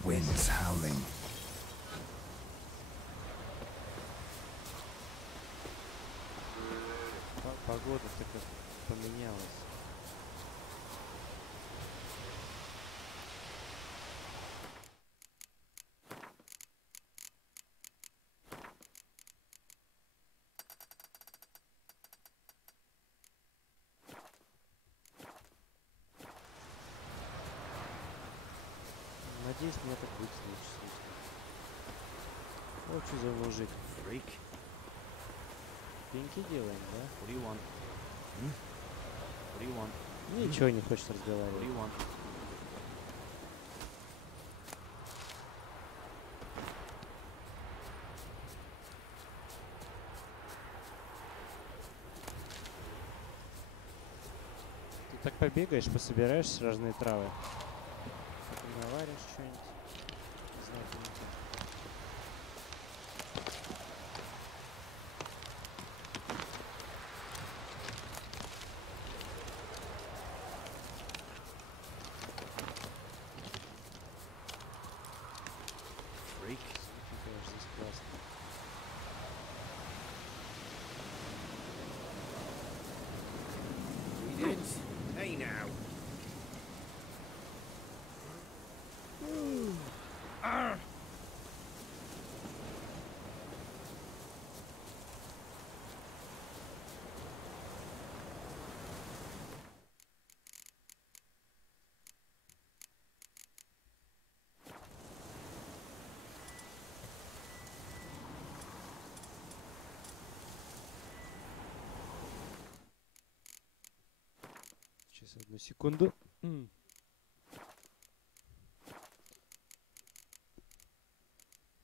Winds howling. Погода так как поменялась. надеюсь, мне так будет случиться. Вот что за мужик. Freak. Пеньки делаем, да? What do you want? What do you want? Ничего не хочет разговаривать. What do you want? Ты так побегаешь, пособираешь разные травы. Наваришь что-нибудь. Не знаю, Freak. здесь классно. Greetings. Hey now. Сейчас, одну секунду.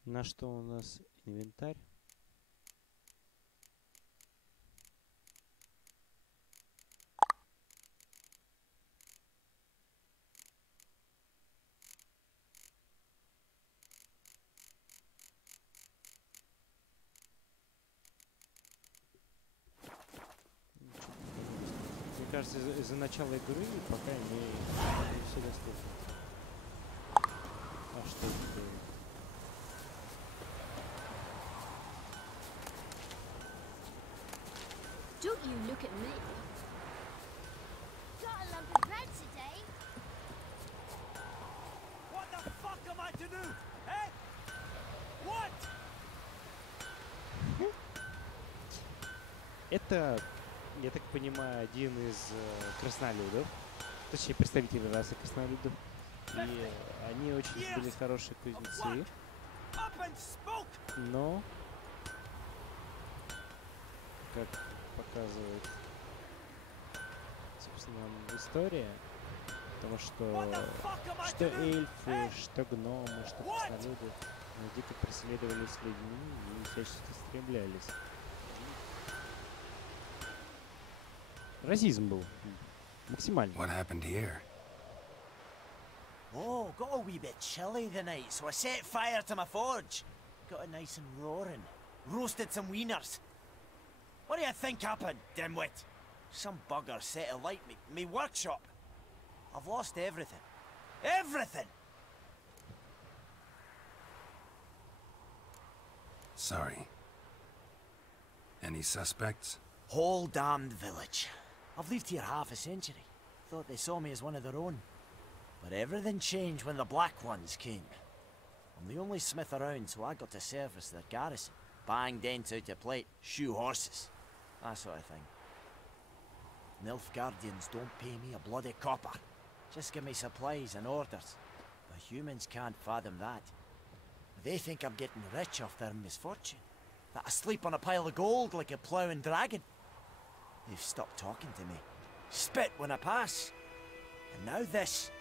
На что у нас инвентарь? Мне кажется, из-за начала игры пока не все доступно. А что это? Don't you look at me. Got a lump of bread today. What the fuck am I to do? Eh? What? Это, я так понимаю, один из краснолюдов, точнее представителей расы краснолюдов. И они очень были хорошие кузнецы. Но, как показывает, собственно, история, потому что эльфы, что гномы, что краснолюды дико преследовались людьми и всячески стремлялись. Расизм был максимальный. What happened here? Oh, got a wee bit chilly the night, so I set fire to my forge. Got it nice and roaring. Roasted some wieners. What do you think happened, dimwit? Some bugger set alight me workshop. I've lost everything. Everything! Sorry. Any suspects? Whole damned village. I've lived here half a century. Thought they saw me as one of their own. But everything changed when the Black Ones came. I'm the only smith around, so I got to service their garrison. Bang dents out of plate, shoe horses. That sort of thing. Nilfgaardians don't pay me a bloody copper. Just give me supplies and orders. The humans can't fathom that. They think I'm getting rich off their misfortune. That I sleep on a pile of gold like a ploughing dragon. They've stopped talking to me. Spit when I pass. And now this.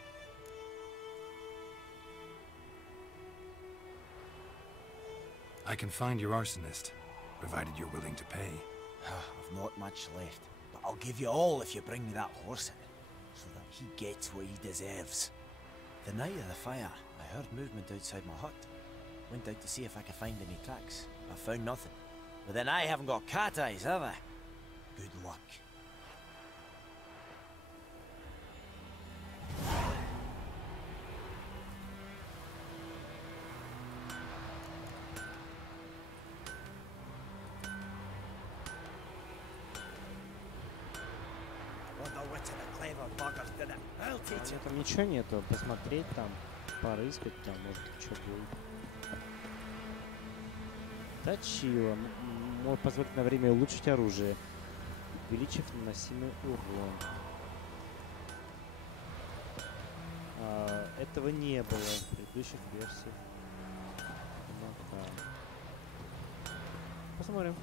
I can find your arsonist, provided you're willing to pay. I've not much left, but I'll give you all if you bring me that horse in, so that he gets what he deserves. The night of the fire, I heard movement outside my hut. Went out to see if I could find any tracks. I found nothing. But then I haven't got cat eyes, have I? Good luck. Там ничего нету, посмотреть там, порыскать там, может что будет. Начало. Может позволить на время улучшить оружие, увеличив наносимый урон. этого не было в предыдущих версиях. Посмотрим.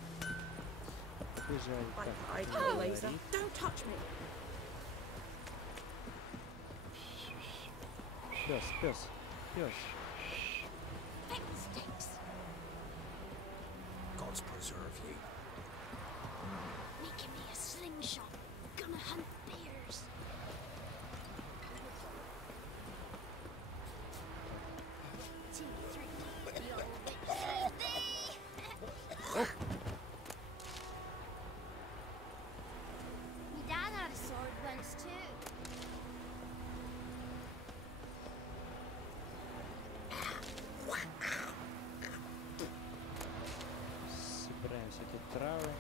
Побежали. Don't touch me. Пес, пес, пес. God's preserve you. Making me a slingshot. Gonna hunt bears. My dad had a sword once too. Собираем всякие травы.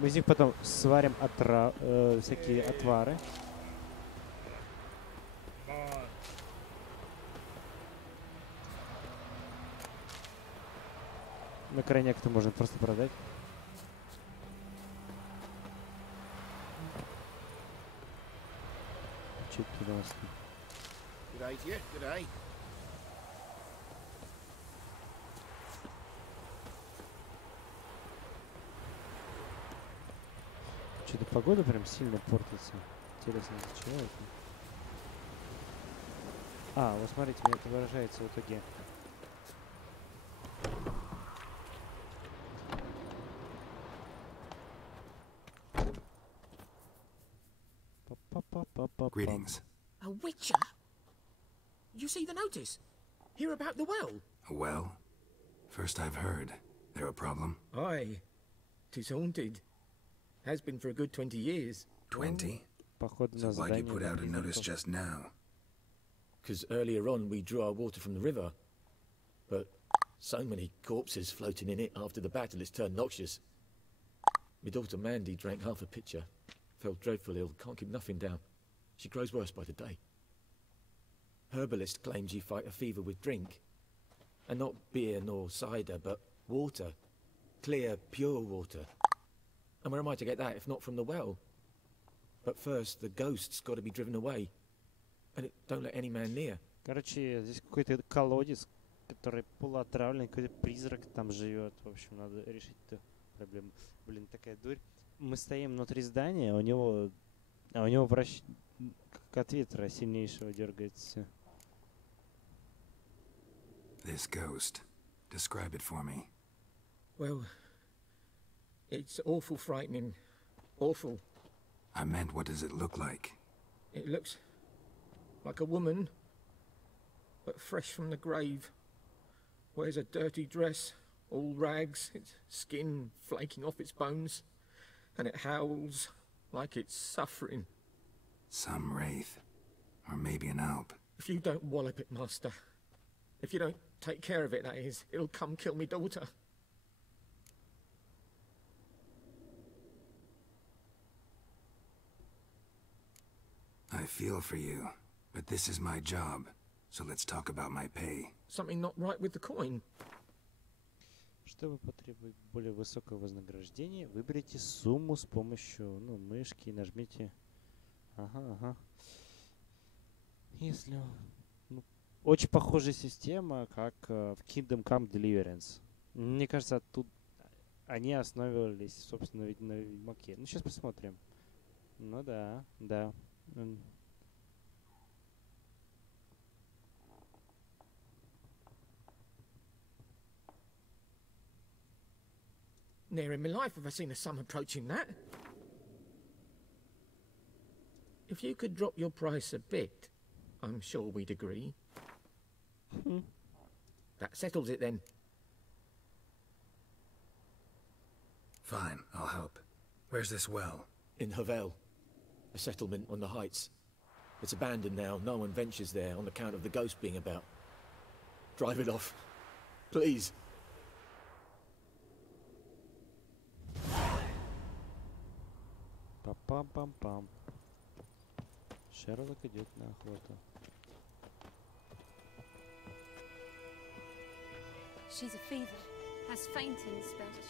Мы из них потом сварим всякие отвары. На крайняк-то можно просто продать. Что тут у нас? G'day to you, g'day. Что-то погода прям сильно портится. Интересно, из-за чего это? А, вот смотрите, мне это выражается в итоге. Greetings. A witcher? You see the notice? Hear about the well? A well? First I've heard. There a problem? Aye. 'Tis haunted. Has been for a good 20 years. 20? Походу So на why'd you задание put out a notice призраков. just now? Because earlier on we drew our water from the river. But so many corpses floating in it after the battle it's turned noxious. My daughter Mandy drank half a pitcher. Fell dreadful ill, can't keep nothing down. She grows worse by the day. Herbalist claims you fight a fever with drink. And not beer nor cider, but water. Clear, pure water. And where am I to get that if not from the well? But first, the ghost's got to be driven away. And it don't let any man near. Короче, здесь какой-то колодец, который полуотравлен, какой-то призрак там живет. В общем, надо решить эту проблему. Блин, такая дурь. Мы стоим внутри здания, у него как от ветра сильнейшего дергается. This ghost. Describe it for me. Well, it's awful frightening. Awful. I meant, what does it look like? It looks like a woman, but fresh from the grave. Wears a dirty dress, all rags, its skin flaking off its bones, and it howls like it's suffering. Some wraith. Or maybe an alp. If you don't wallop it, Master, if you don't take care of it, that is, it'll come kill me daughter. I feel for you, but this is my job, so let's talk about my pay. Something not right with the coin. Чтобы потребовать более высокого вознаграждения, выберите сумму с помощью мышки и нажмите. Ага. Если очень похожая система, как в Kingdom Come Deliverance. Мне кажется, тут они основывались, собственно, ведь на Ведьмаке. Ну, сейчас посмотрим. Ну да. Never in my life have I seen a sum approaching that. If you could drop your price a bit, I'm sure we'd agree. That settles it then. Fine, I'll help. Where's this well? In Havel. A settlement on the heights. It's abandoned now. No one ventures there on account of the ghost being about. Drive it off. Please. Пам-пам-пам-пам. Шерлок идет на охоту. She's a fever. Has fainting spells.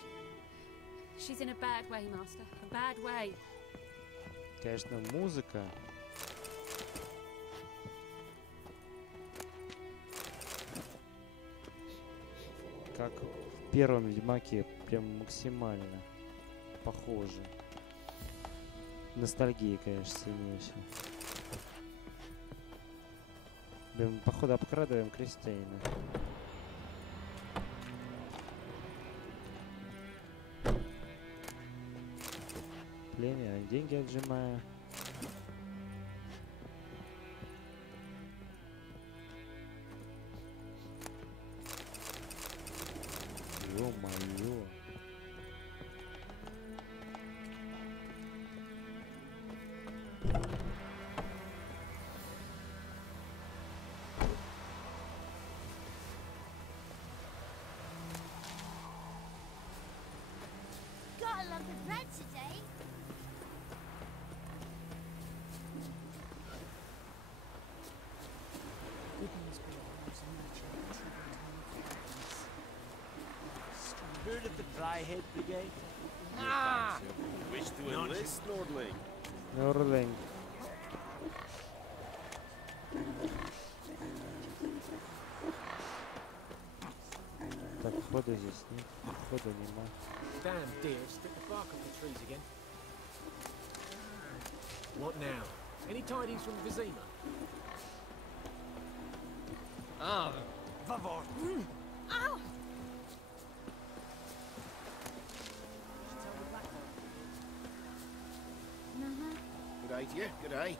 She's in a bad way, Master. A bad way. Конечно, музыка. как в первом Ведьмаке, прям максимально похоже. Ностальгия, конечно, сильнейшая. Блин, походу обкрадываем крестьянина. Племя, деньги отжимаю. Ё-моё. Got a lump of bread today. Heard of the Dryhead Brigade? Ah! Wish to enlist, Nordling? Норленг. Так, хода здесь нет. Хода нема. Damn deer, spit the bark off the trees again. What now? Any tidings from Vizima? Ah, Vavor. Ow! good day to you, good day.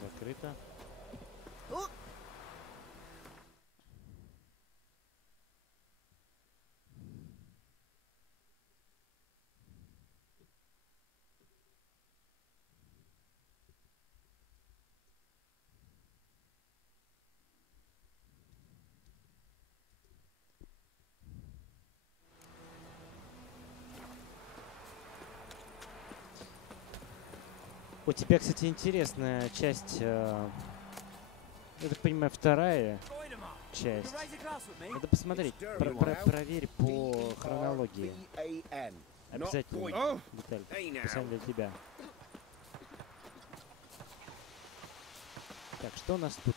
Закрыто. У тебя, кстати, интересная часть, я так понимаю, вторая часть. Надо посмотреть, проверь по хронологии. Обязательно деталь, специально для тебя. Так, что у нас тут?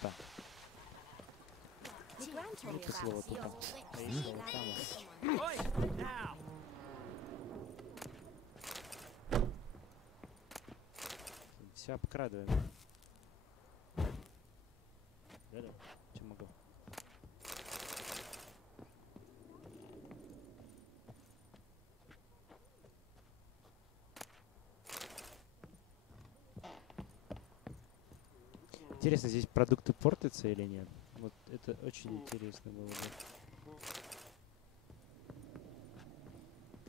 Это слово тут. Слово там. Все обкрадываем. Да-да, что могу. Интересно, здесь продукты портятся или нет? Вот это очень интересно было бы.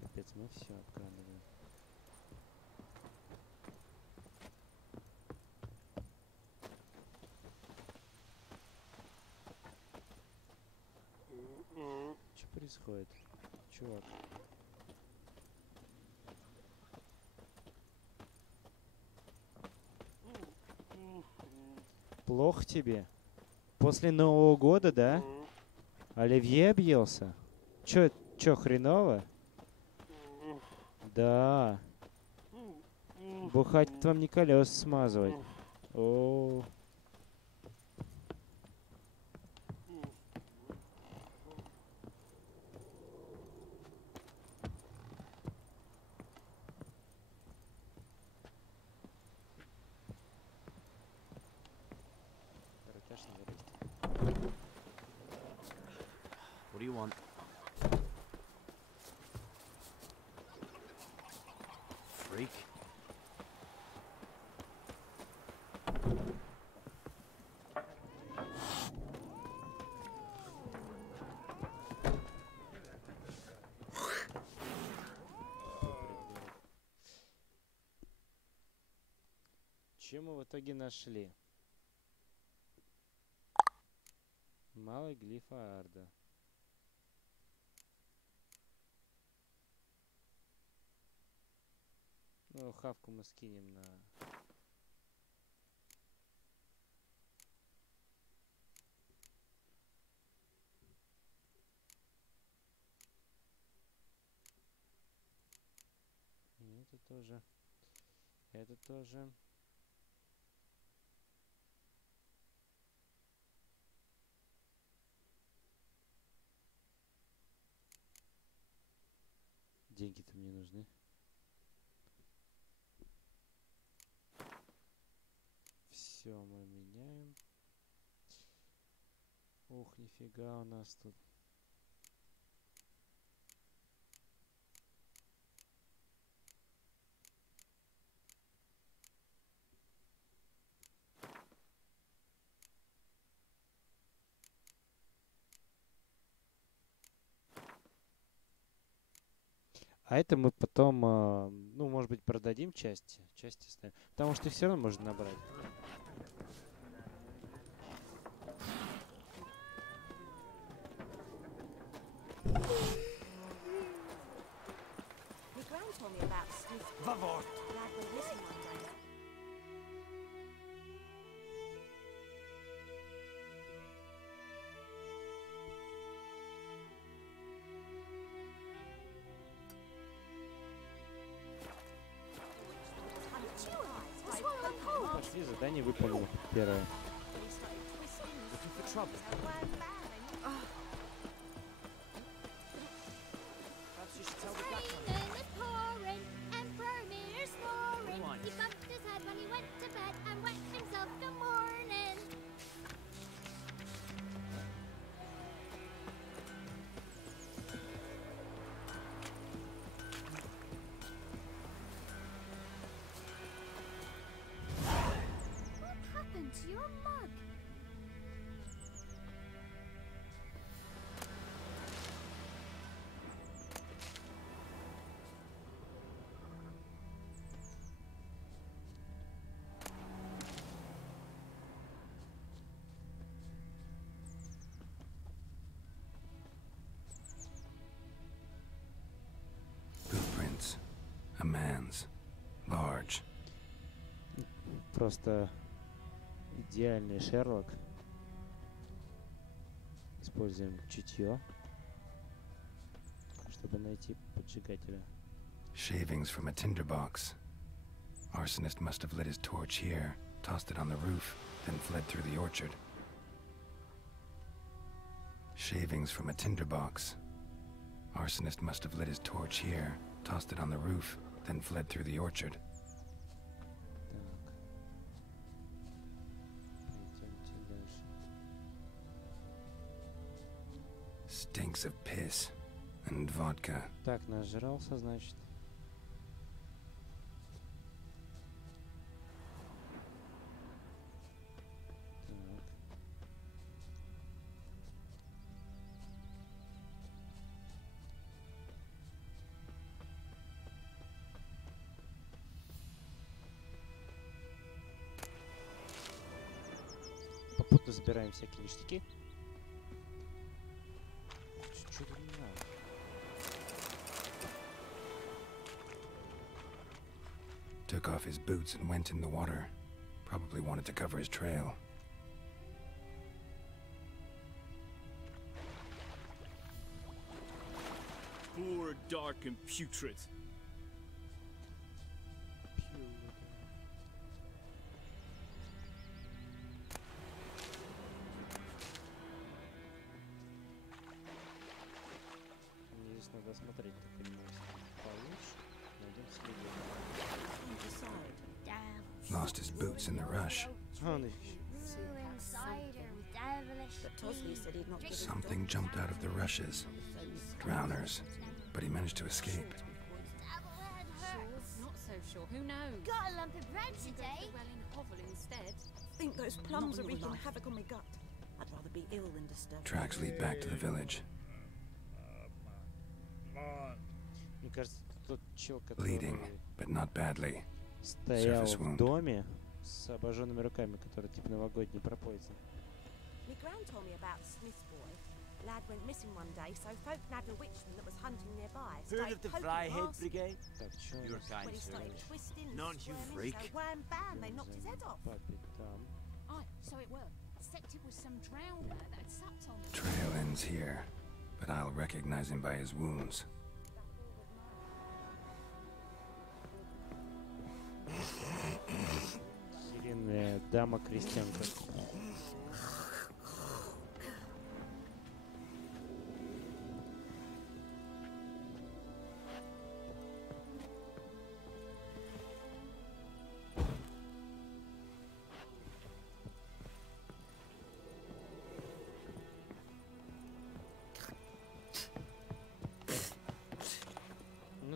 Капец, мы все обкрадываем. Что происходит, чувак? Плохо тебе? После Нового года, да? Оливье объелся? Чё хреново? Да. Бухать вам не колес смазывать. О. What do you want? Freak. Чем мы в итоге нашли? Малый глифа арда. Ну, хавку мы скинем на... И это тоже. Это тоже. Деньги-то мне нужны. Все, мы меняем. Ух, нифига у нас тут. А это мы потом, ну, может быть, продадим части оставим. Потому что их все равно можно набрать. Пошли, задание выполнено. Первое. To your mug. Footprints. A man's. Large. Просто идеальный Шерлок. Используем чутье, чтобы найти поджигателя. Shavings from a tinderbox. Arsonist must have lit his torch here, tossed it on the roof, then fled through the orchard. Shavings from a tinderbox. Arsonist must have lit his torch here, tossed it on the roof, then fled through the orchard. Stinks of piss and vodka. Так, нажрался, значит. Попутно забираем всякие ништяки. Что-то не надо. Took off his boots and went in the water. Probably wanted to cover his trail. Poor, dark, and putrid. Здесь надо смотреть, так понимаю, получше. Найдем следы. Lost his boots in the rush. Something jumped out of the rushes. Drowners. But he managed to escape. Not so sure. Who knows? Got a lump of bread today. Well, in hovel instead. I think those plums are wreaking havoc on my gut. I'd rather be ill than disturbed. Tracks lead back to the village. Мне кажется, тот чел, который Bleeding, but not badly. стоял Surface в wound. доме с обожженными руками, который типа новогодний пропойца. My gran told me about the Smith boy. Lad went missing one day, so folk nabbed a witchman that was hunting nearby. Heard of the Fryhead Brigade? Так, чё у Your нас? kind, When he sir. started twisting and None, you squirming, freak. so wham bam, they knocked his head off. Папе там. Aye, so it were. Except it was some drowner that had sucked on me. Trail ends here, but I'll recognize him by his wounds. Серийная дама-крестьянка.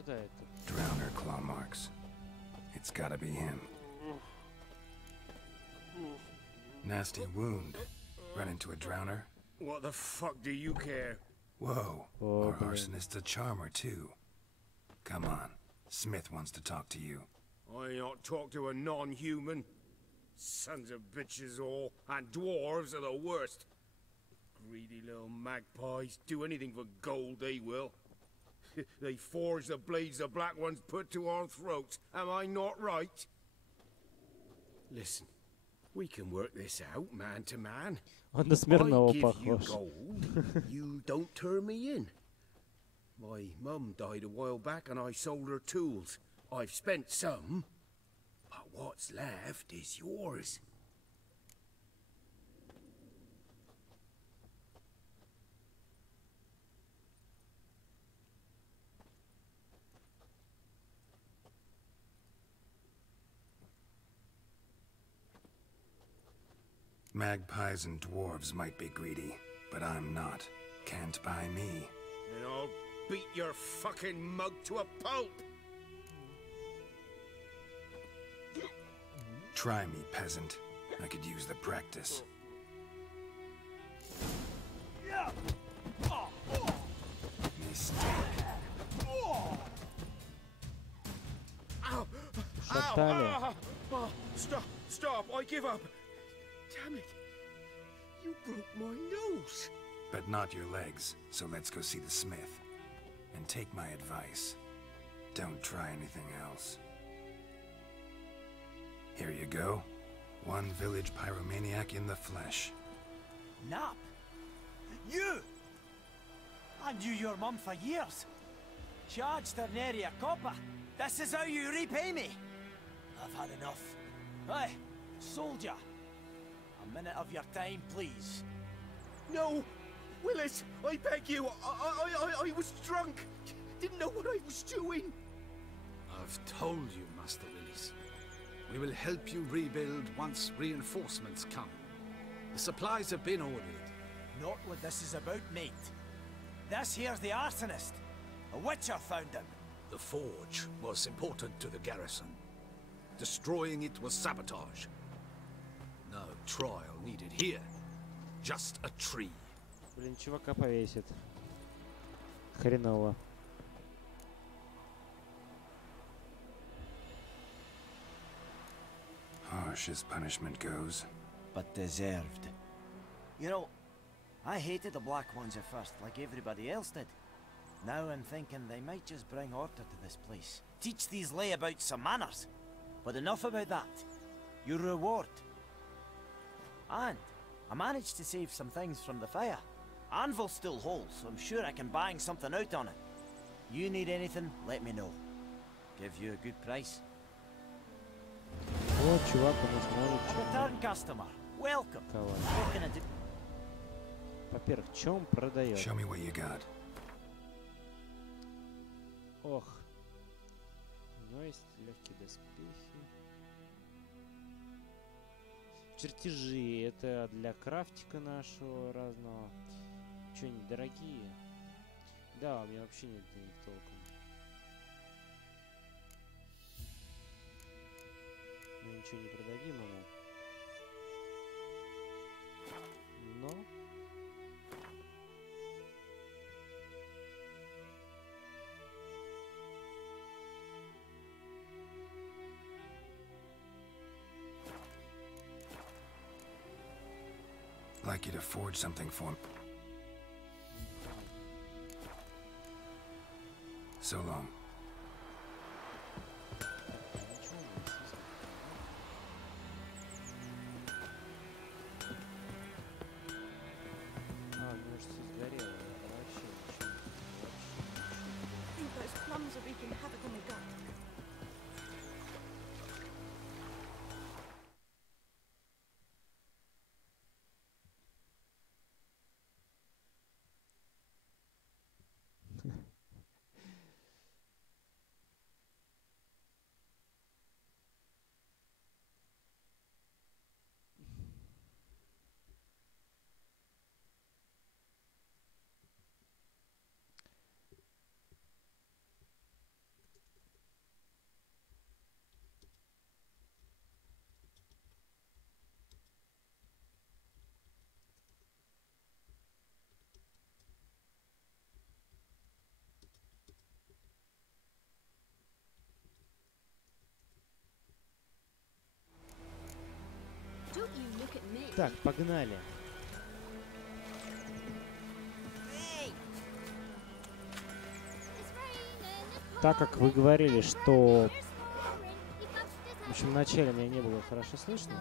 Куда это? Drowner claw marks. It's gotta be him. Nasty wound. Run into a drowner? What the fuck do you care? Whoa. Our arsonist's a charmer, too. Come on. Smith wants to talk to you. I not talk to a non-human. Sons of bitches all, and dwarves are the worst. Greedy little magpies. Do anything for gold, they will. They forge the blades the black ones put to our throats. Am I not right? Listen, we can work this out, man to man. Он на Смирнова I give you похож. gold, you don't turn me in. My mum died a while back and I sold her tools. I've spent some, but what's left is yours. Magpies and dwarves might be greedy, but I'm not. Can't buy me. And I'll beat your fucking mug to a pulp. Try me, peasant. I could use the practice. Mistake. Шатали. Stop, stop, I give up. Damn it. You broke my nose. But not your legs, so let's go see the smith. And take my advice. Don't try anything else. Here you go. One village pyromaniac in the flesh. Nap? You? I knew your mum for years. Charged her nary a copper. This is how you repay me. I've had enough. Hey, soldier. A minute of your time, please. No! Willis, I beg you. I was drunk. Didn't know what I was doing. I've told you, Master Willis. We will help you rebuild once reinforcements come. The supplies have been ordered. Not what this is about, mate. This here's the arsonist. A witcher found him. The forge was important to the garrison. Destroying it was sabotage. No trial needed here. Just a tree. Блин, чувака повесит. Хреново. Harsh as punishment goes. But deserved. You know, I hated the black ones at first, like everybody else did. Now I'm thinking they might just bring order to this place. Teach these layabouts some manners. But enough about that. Your reward. And I managed to save some things from the fire. Anvil's still whole, so I'm sure I can bang something out on it. You need anything, let me know. Give you a good price. Вот, чувак, у нас может Return customer. Welcome. What can I do? Во-первых, что он продает? Show me what you got. Ох. У него есть легкие доспехи. Чертежи. Это для крафтика нашего разного. Что-нибудь дорогие. Да, у меня вообще нет денег толком. Мы ничего не продадим ему. Но... Like you to forge something for me. So long. Those plums are wreaking havoc on the gut. Так, погнали. Так как вы говорили, что... В общем, вначале меня не было хорошо слышно.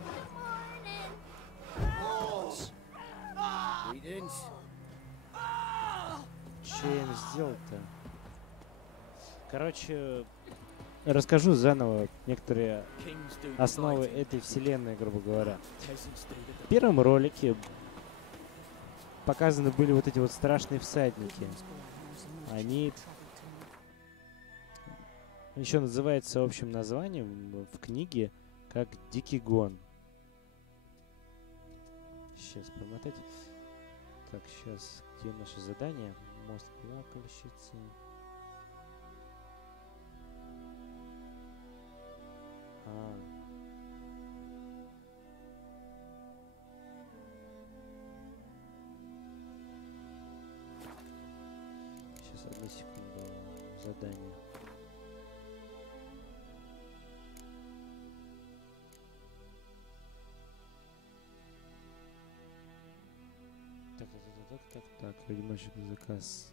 Что я им сделал-то? Короче, расскажу заново некоторые основы этой вселенной, грубо говоря. В первом ролике показаны были вот эти вот страшные всадники. Они еще называется общим названием в книге как Дикий гон. Сейчас промотать. Так, сейчас где наше задание? Мост плакальщицы. Сейчас, одну секунду. Задание. Так, ведьмачий заказ.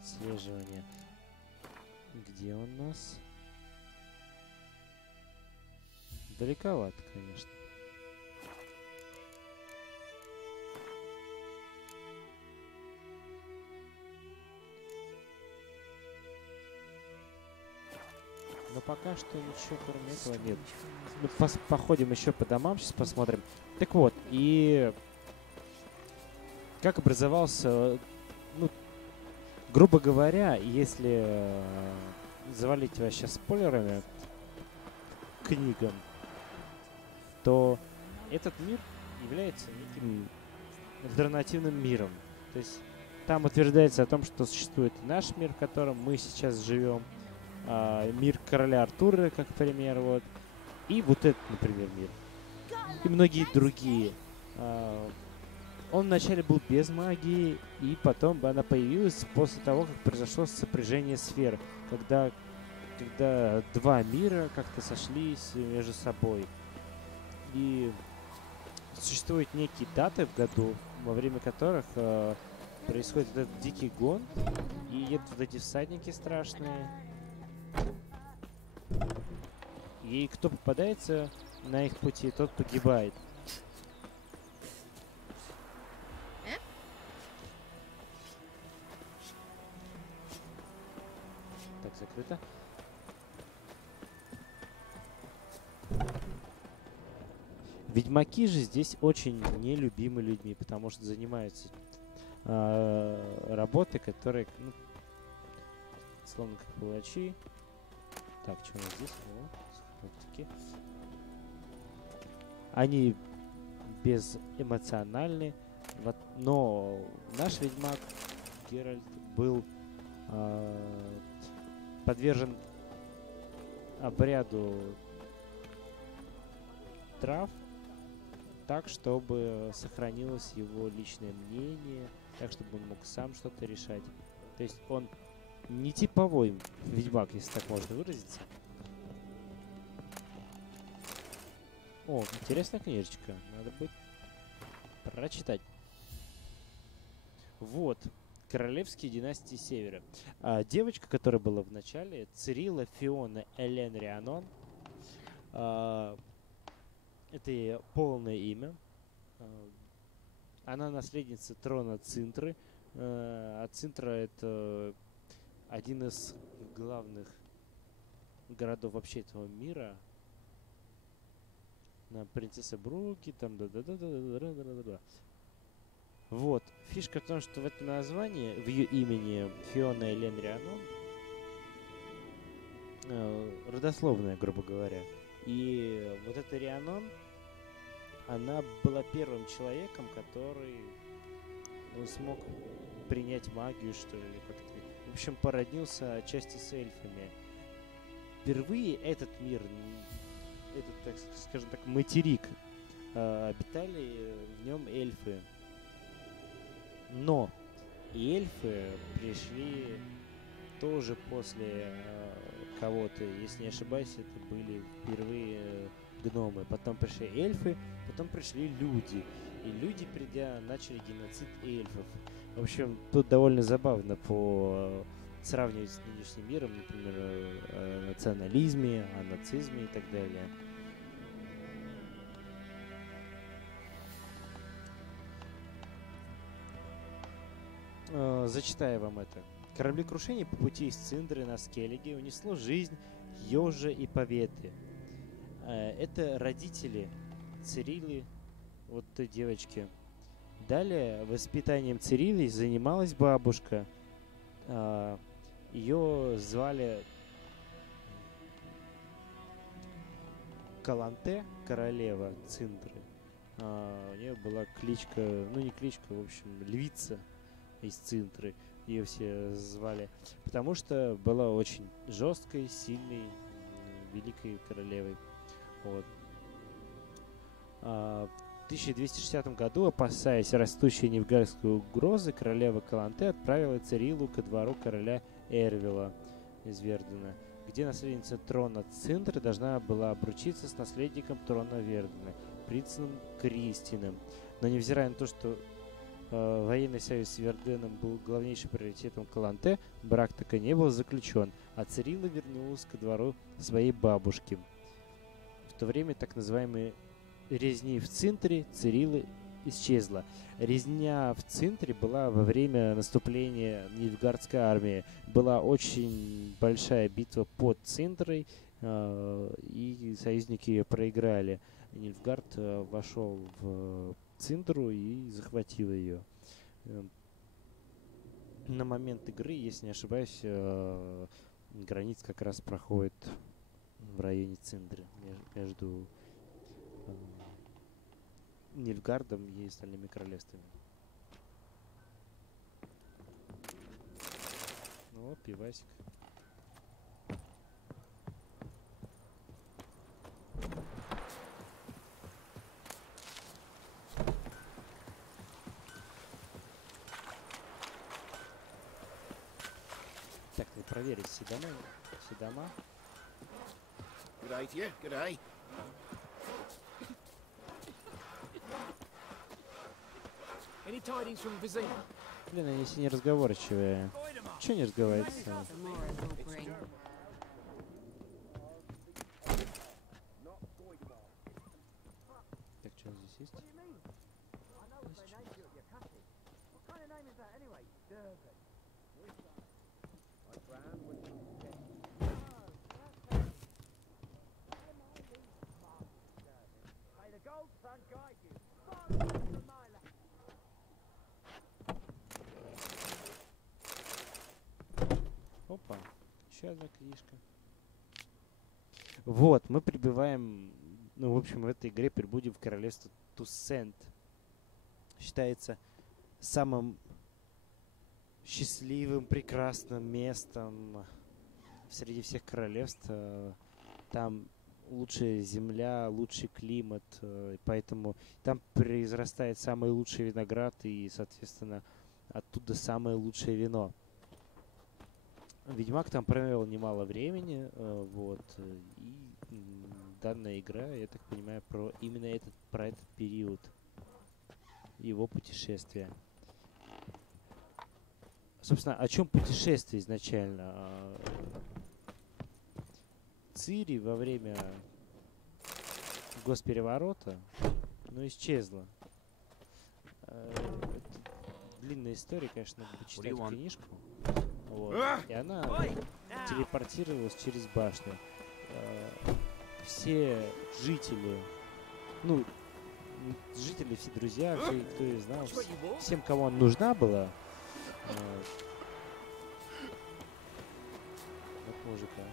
Отслеживание. Где он у нас? Далековато, конечно. Но пока что ничего кроме этого нет. Мы походим еще по домам, сейчас посмотрим. Так вот, и как образовался, ну, грубо говоря, если завалить вас сейчас спойлерами к книгам, то этот мир является неким альтернативным миром. То есть там утверждается о том, что существует наш мир, в котором мы сейчас живем, мир короля Артура, как пример, вот, и вот этот, например, мир, и многие другие. Он вначале был без магии, и потом она появилась после того, как произошло сопряжение сфер, когда два мира как-то сошлись между собой. И существуют некие даты в году, во время которых происходит этот дикий гон, и едут вот эти всадники страшные. И кто попадается на их пути, тот погибает. Так, закрыто. Ведьмаки же здесь очень нелюбимы людьми, потому что занимаются работой, которые, ну, словно как палачи. Так, что у нас здесь? О, они безэмоциональны, но наш ведьмак Геральт был подвержен обряду трав так, чтобы сохранилось его личное мнение, так, чтобы он мог сам что-то решать. То есть он не типовой ведьмак, если так можно выразиться. О, интересная книжечка. Надо будет прочитать. Вот. Королевские династии Севера. Девочка, которая была в начале, Цирилла Фиона Элен Рианон. Это ее полное имя. Она наследница трона Цинтры. А Цинтра — это один из главных городов вообще этого мира. Принцесса Бруки, там да-да-да-да-да-да-да-да. Вот. Фишка в том, что в этом названии, в ее имени Фиона Элен Рианон, родословная, грубо говоря. И вот эта Рианон, она была первым человеком, который смог принять магию, что ли, как-то. В общем, породнился отчасти с эльфами. Впервые этот мир, этот, так скажем так, материк, обитали в нем эльфы. Но и эльфы пришли тоже после кого-то. Если не ошибаюсь, это были впервые гномы, потом пришли эльфы, потом пришли люди. И люди, придя, начали геноцид эльфов. В общем, тут довольно забавно сравнивать с нынешним миром, например, о национализме, о нацизме и так далее. Зачитаю вам это. Кораблекрушение по пути из Циндры на Скеллиге унесло жизнь Ёжа и Поветы. Это родители Цирилы, вот той девочки. Далее воспитанием Цирилы занималась бабушка. Ее звали Каланте, королева Циндры. У нее была кличка, ну не кличка, в общем, львица из Циндры. Ее все звали, потому что была очень жесткой, сильной, великой королевой. Вот. В 1260 году, опасаясь растущей нильфгардской угрозы, королева Каланте отправила Цирилу ко двору короля Эрвила из Вердена, где наследница трона Циндры должна была обручиться с наследником трона Вердена, принцем Кристином. Но невзирая на то, что военный союз с Верденом был главнейшим приоритетом Каланте, брак так и не был заключен, а Цирила вернулась ко двору своей бабушки. В то время так называемые резни в Цинтре Цирилы исчезла. Резня в Цинтре была во время наступления нильфгардской армии. Была очень большая битва под Цинтрой, и союзники ее проиграли. Нильфгард вошел в Цинтру и захватил ее. На момент игры, если не ошибаюсь, граница как раз проходит в районе Циндры между Нильфгардом и остальными королевствами. Ну, пивасик. Так, надо проверить все дома. G'day to you, g'day. Any tidings from Vizina? Блин, они все неразговорчивые. Чего не разговаривать? Так, что здесь есть? Опа, еще одна книжка. Вот, мы прибываем, ну, в общем, в этой игре прибудем в королевство Туссент. Считается самым счастливым, прекрасным местом среди всех королевств. Там лучшая земля, лучший климат, поэтому там произрастает самый лучший виноград и, соответственно, оттуда самое лучшее вино. Ведьмак там провел немало времени, вот, и данная игра, я так понимаю, про именно этот период его путешествия. Собственно, о чем путешествие изначально? Цири во время госпереворота, ну, исчезла. Это длинная история, конечно, надо почитать книжку. Вот. И она телепортировалась через башню. Все жители, ну, жители, все друзья, все, кто ее знал, всем, кому она нужна была, вот мужика.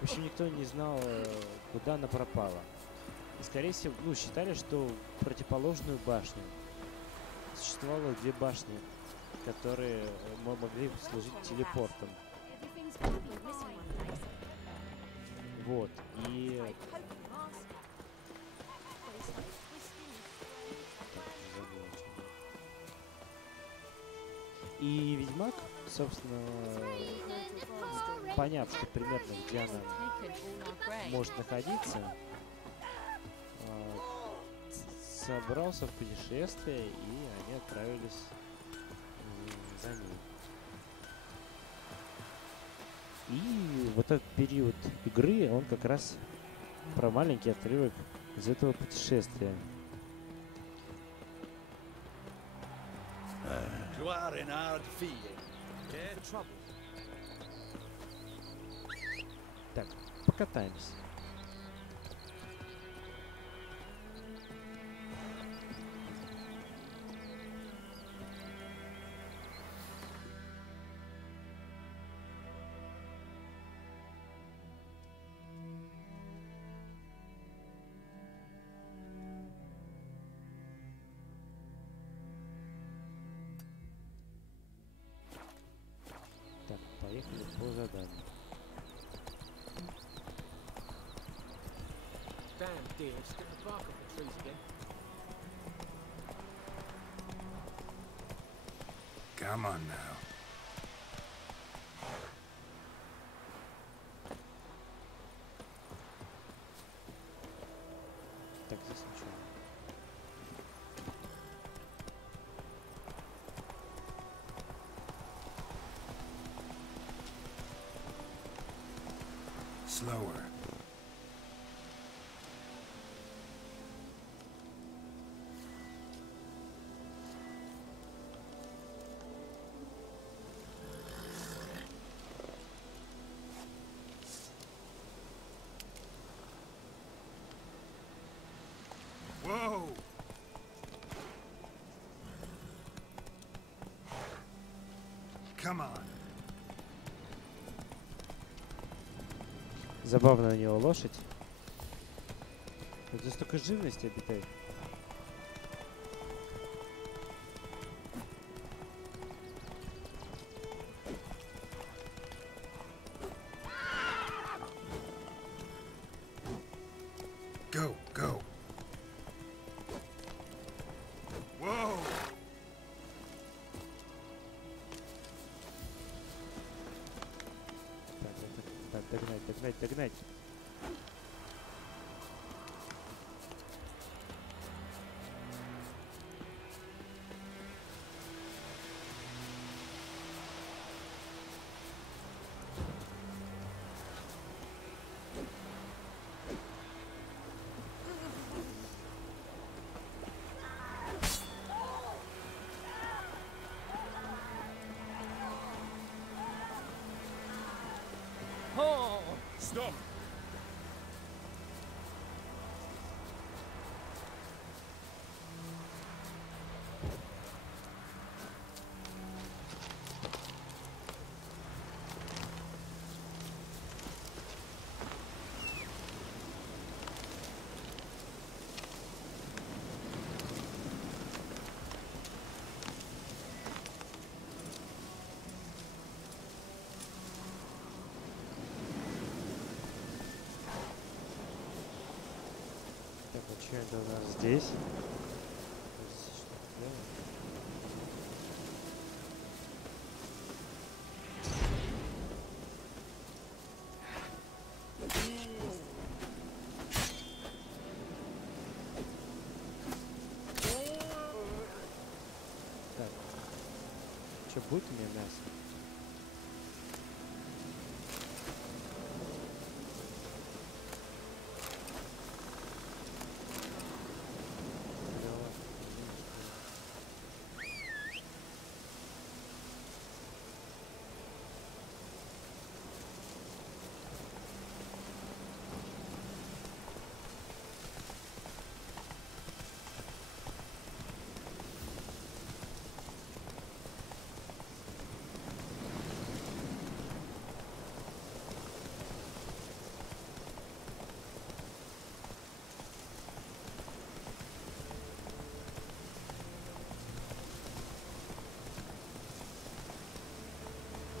В общем, никто не знал, куда она пропала. И, скорее всего, ну, считали, что противоположную башню. Существовало две башни, которые могли служить телепортом. Вот, и... И Ведьмак, собственно, поняв, что примерно где она может находиться, собрался в путешествие, и они отправились за ней. И вот этот период игры, он как раз про маленький отрывок из этого путешествия. Так, покатаемся. Так, поехали по заданию. Damn deer, stick the bark off the trees again. Come on now. Так, здесь ничего. Slower. Whoa! Come on. Забавно у него лошадь. Тут столько живности обитает. Go, go. Whoa! Так, догнать. Oh! Stop! Так, а что это у нас здесь? Так, что будет у меня мясо?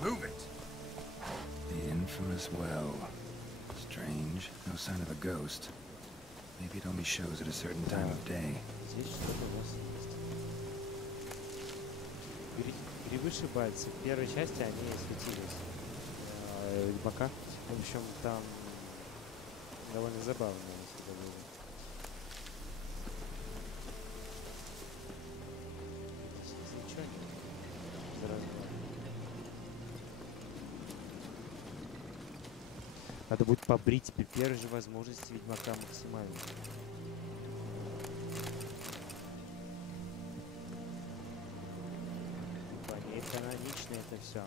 Move it! The infamous well. Strange. No sign of a ghost. Maybe it only shows at a certain time of day. Здесь что-то у нас есть. Берите. перевышибаются. В первой части они светились. Ведьмака. В общем, там довольно забавно всегда было. Надо будет побрить при первой же возможности Ведьмака максимально. Не канонично это все.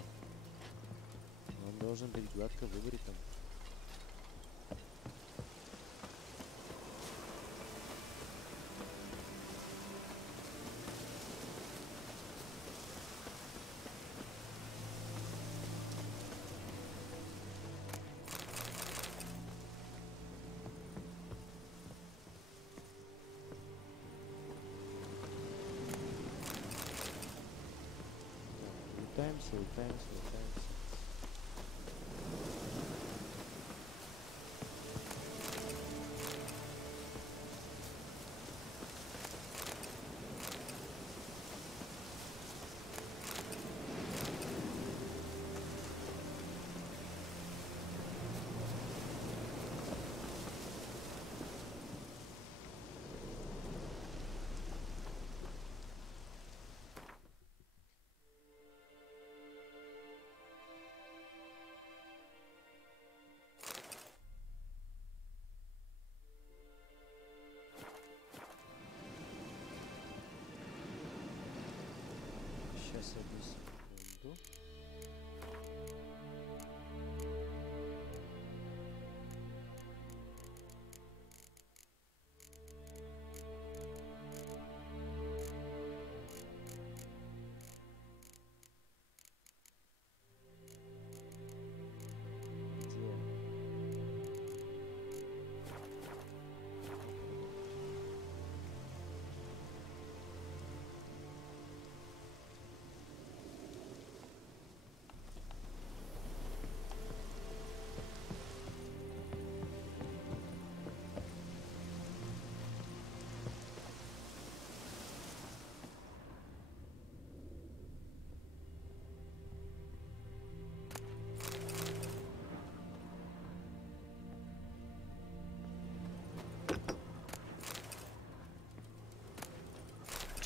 Он должен быть гладко выбритым. Летаемся. Сейчас одну секунду.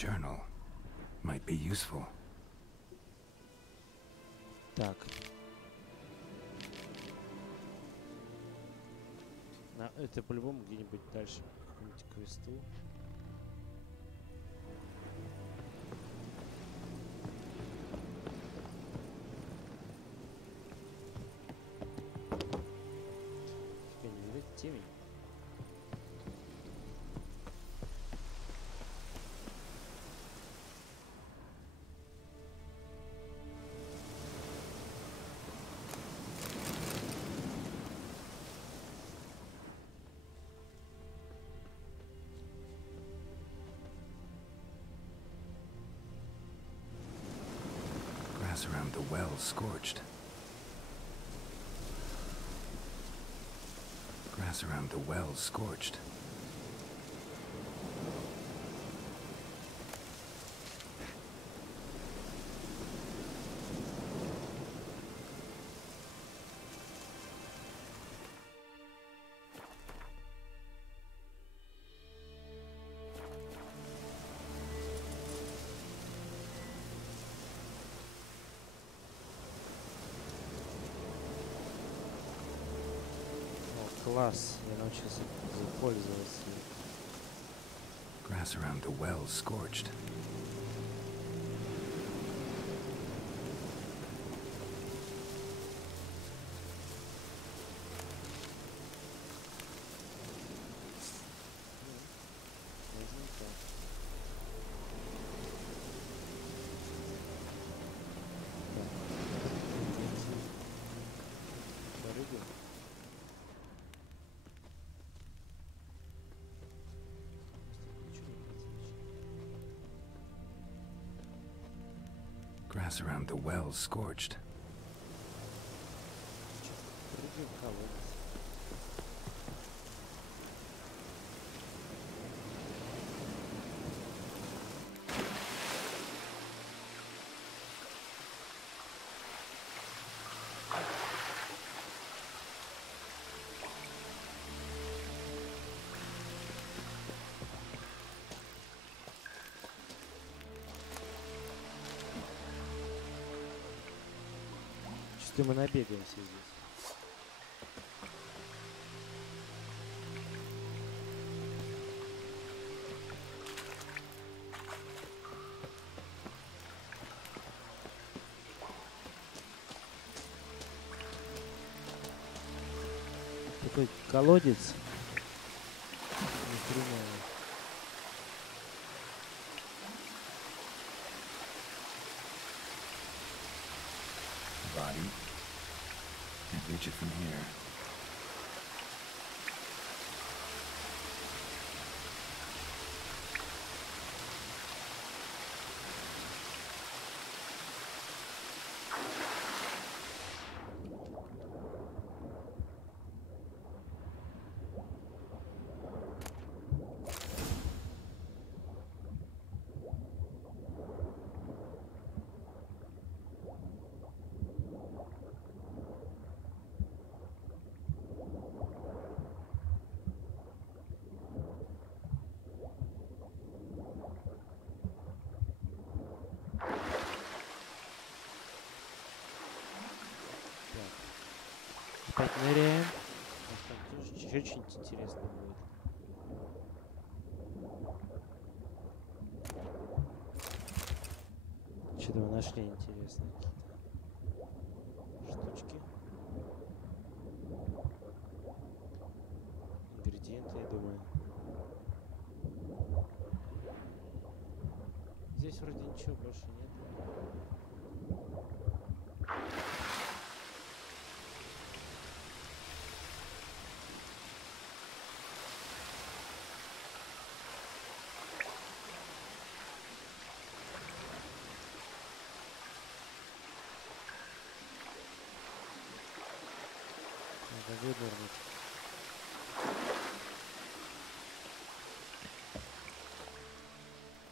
Journal might be useful. Так. Это по-любому где-нибудь дальше по какому-нибудь квесту. Неужели темень? Grass around the well scorched. Grass around the well scorched. Класс, я научился пользоваться. Grass around the well scorched. Grass around the well scorched. Если мы набегаемся здесь. Такой колодец. Ни хрена. Body. Can't reach it from here. Опять ныряем. Там тоже очень интересно будет. Что-то мы нашли интересные какие-то штучки. Ингредиенты, я думаю. Здесь вроде ничего больше нет.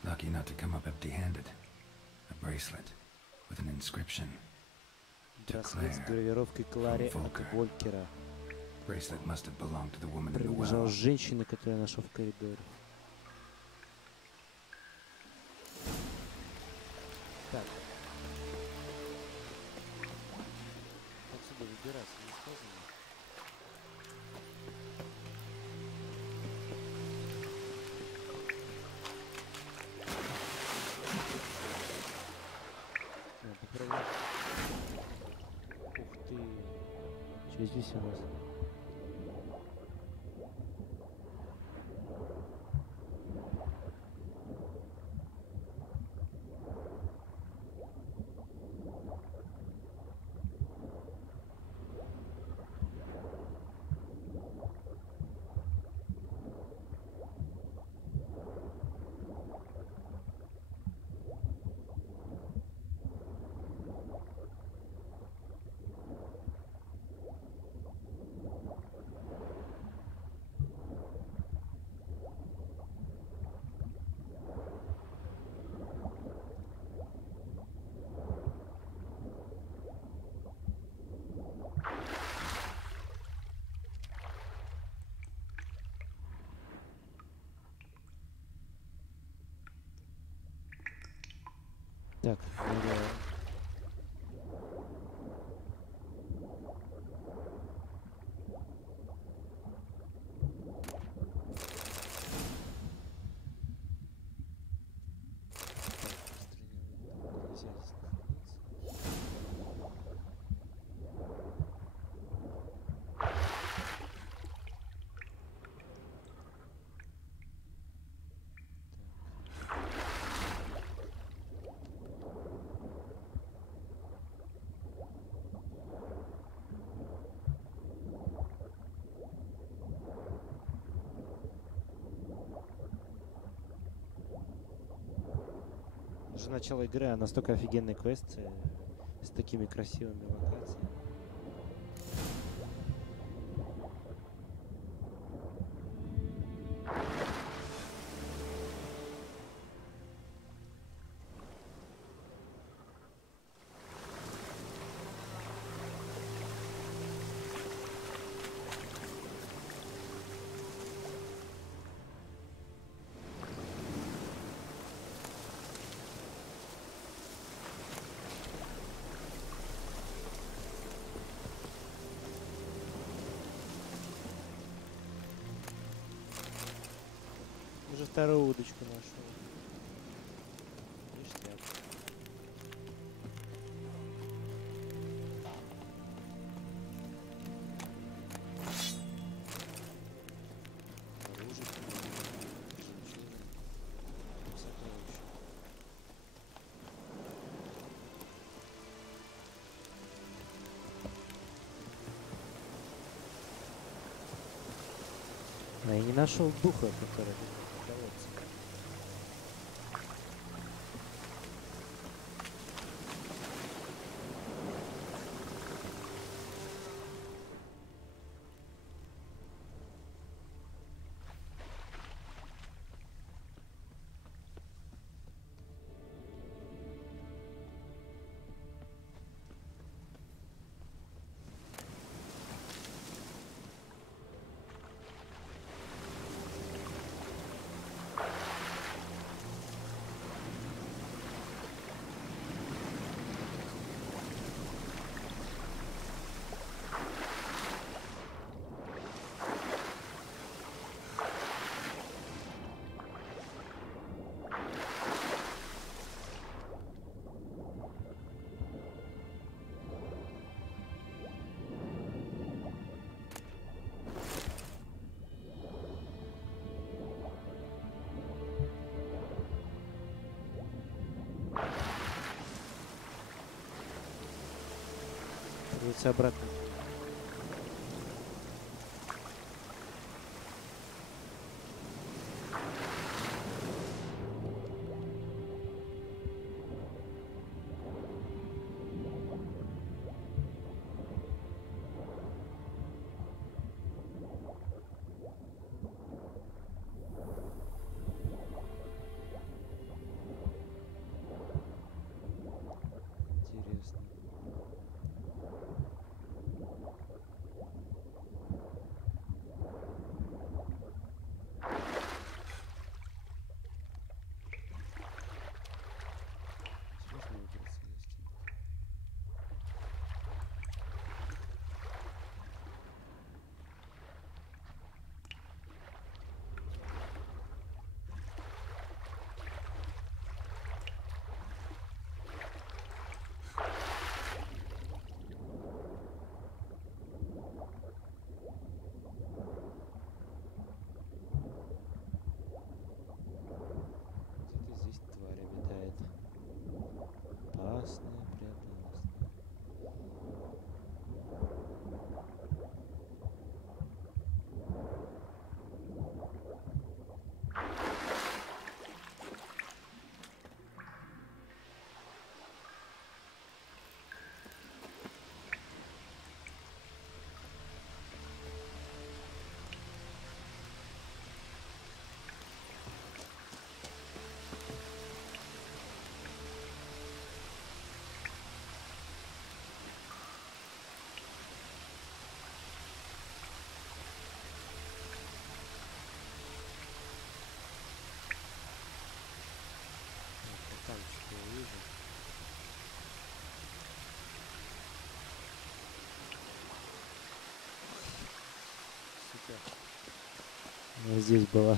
Lucky not to come up empty-handed. A bracelet with an inscription. Браслет с гравировкой Клари от Волкера. Bracelet must have belonged to the woman in the Принадлежал well. женщине, которую я нашел в коридоре. Так. Отсюда выбираться не сказано. Попробуем. Ух ты. Что здесь у нас? Так, уже начало игры, а настолько офигенный квест с такими красивыми локациями. вторую удочку нашел. Ништяк. Оружие. Сокровище. Но я не нашел духа, который колодца. Придется обратно. Интересно. Где-то здесь тварь обитает. Опасная, преопасная. Там что я вижу. Сука. Она здесь была.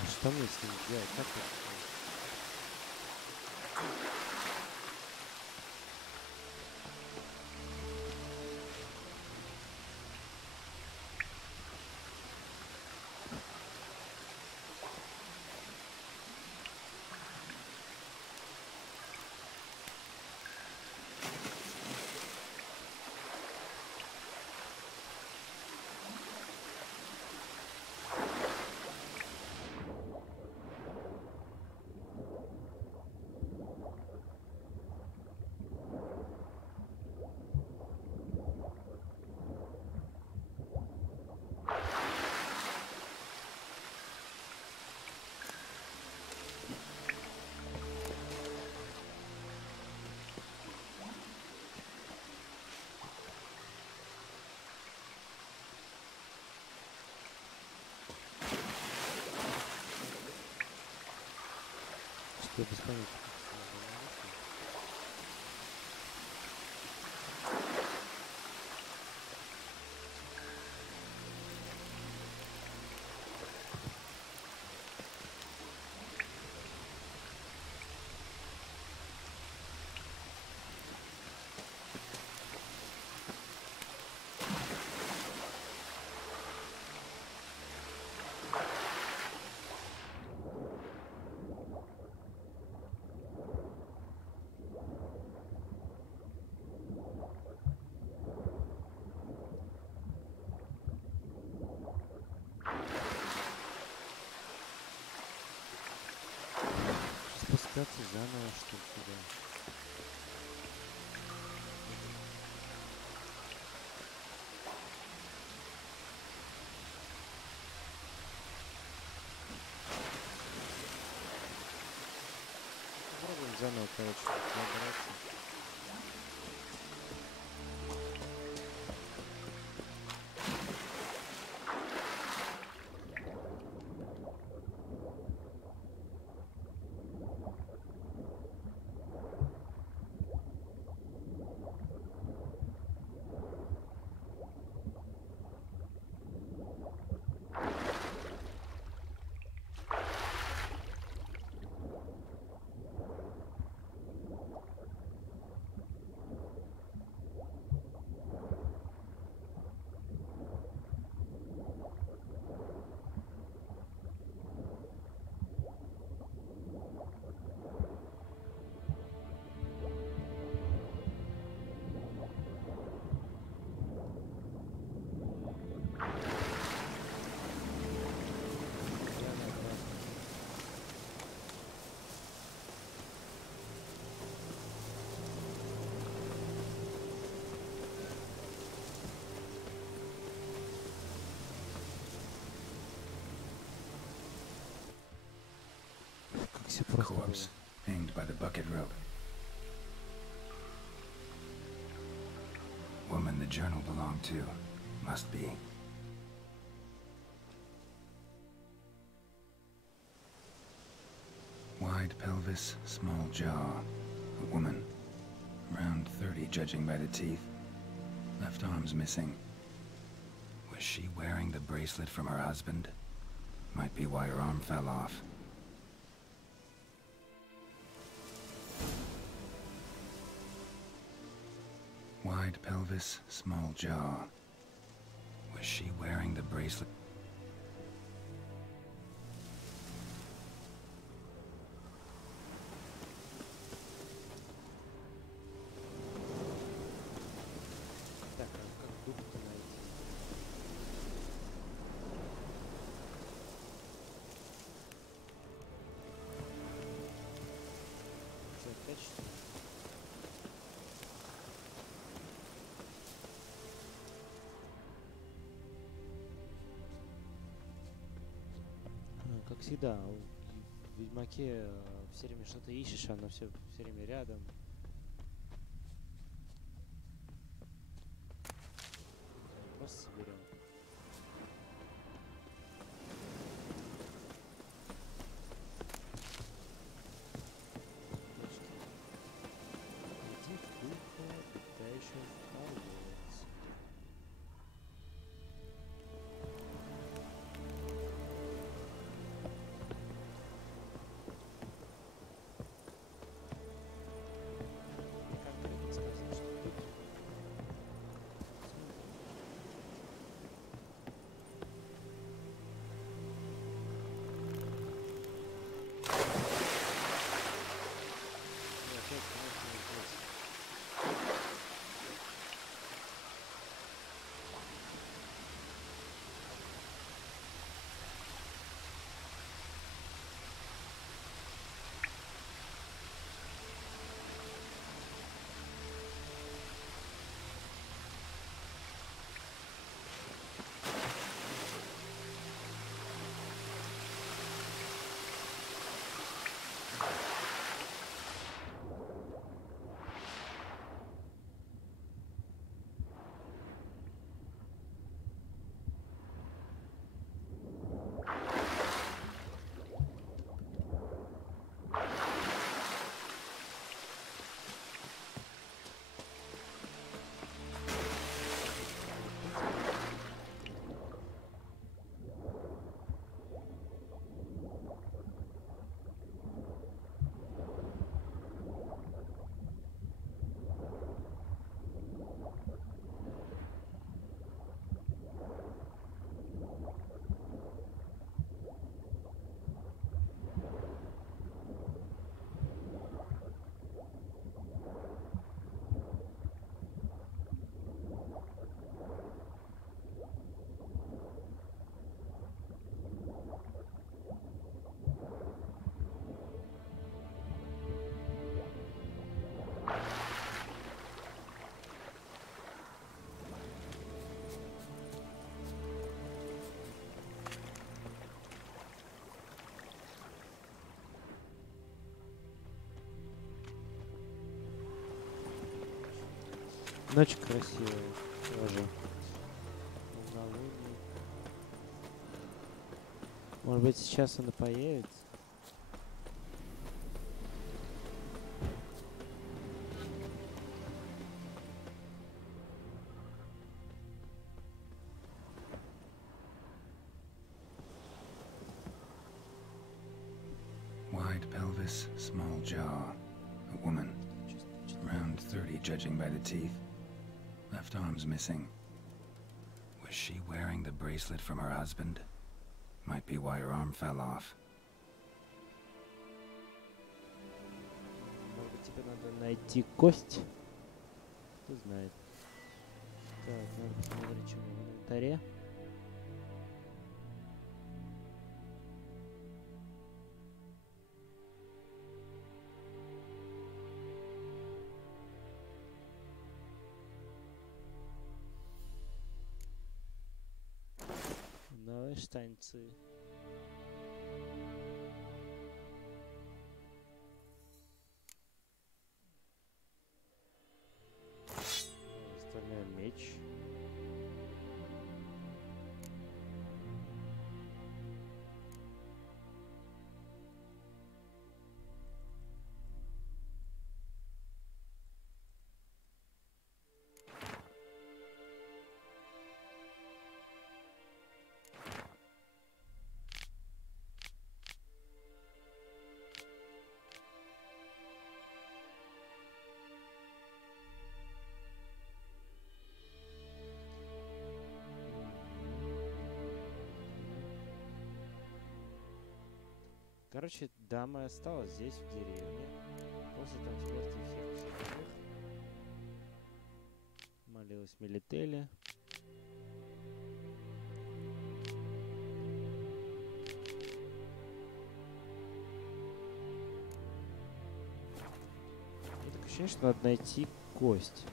А что мне с ним делать? Как это? Я без понятия. Спускаться заново, что ли, сюда? Попробуем заново, короче, забраться. A corpse hanged by the bucket rope. Woman the journal belonged to. Must be. Wide pelvis, small jaw. A woman. Around 30, judging by the teeth. Left arm's missing. Was she wearing the bracelet from her husband? Might be why her arm fell off. Wide pelvis, small jaw. Was she wearing the bracelet? Так, а как дух-то найти? Что, опять что ли? Как всегда, в Ведьмаке все время что-то ищешь, оно все время рядом. Просто соберем. Иди в духа, дальше в колодец. Ночь красивая тоже. Полнолуние. Может быть, сейчас она появится? Wide pelvis, small jaw. A woman. Around 30, judging by the teeth. Left arm's missing. Was she wearing the bracelet from her husband? Might be why her arm fell off. Может быть, тебе надо найти кость? Кто знает. Так, надо посмотреть, что у меня в инвентаре. Давай штанцы. Остальной меч. Короче, дама осталась здесь, в деревне. После там смерти всех остальных. Молилась Мелителе. Мне такое ощущение, что надо найти кость.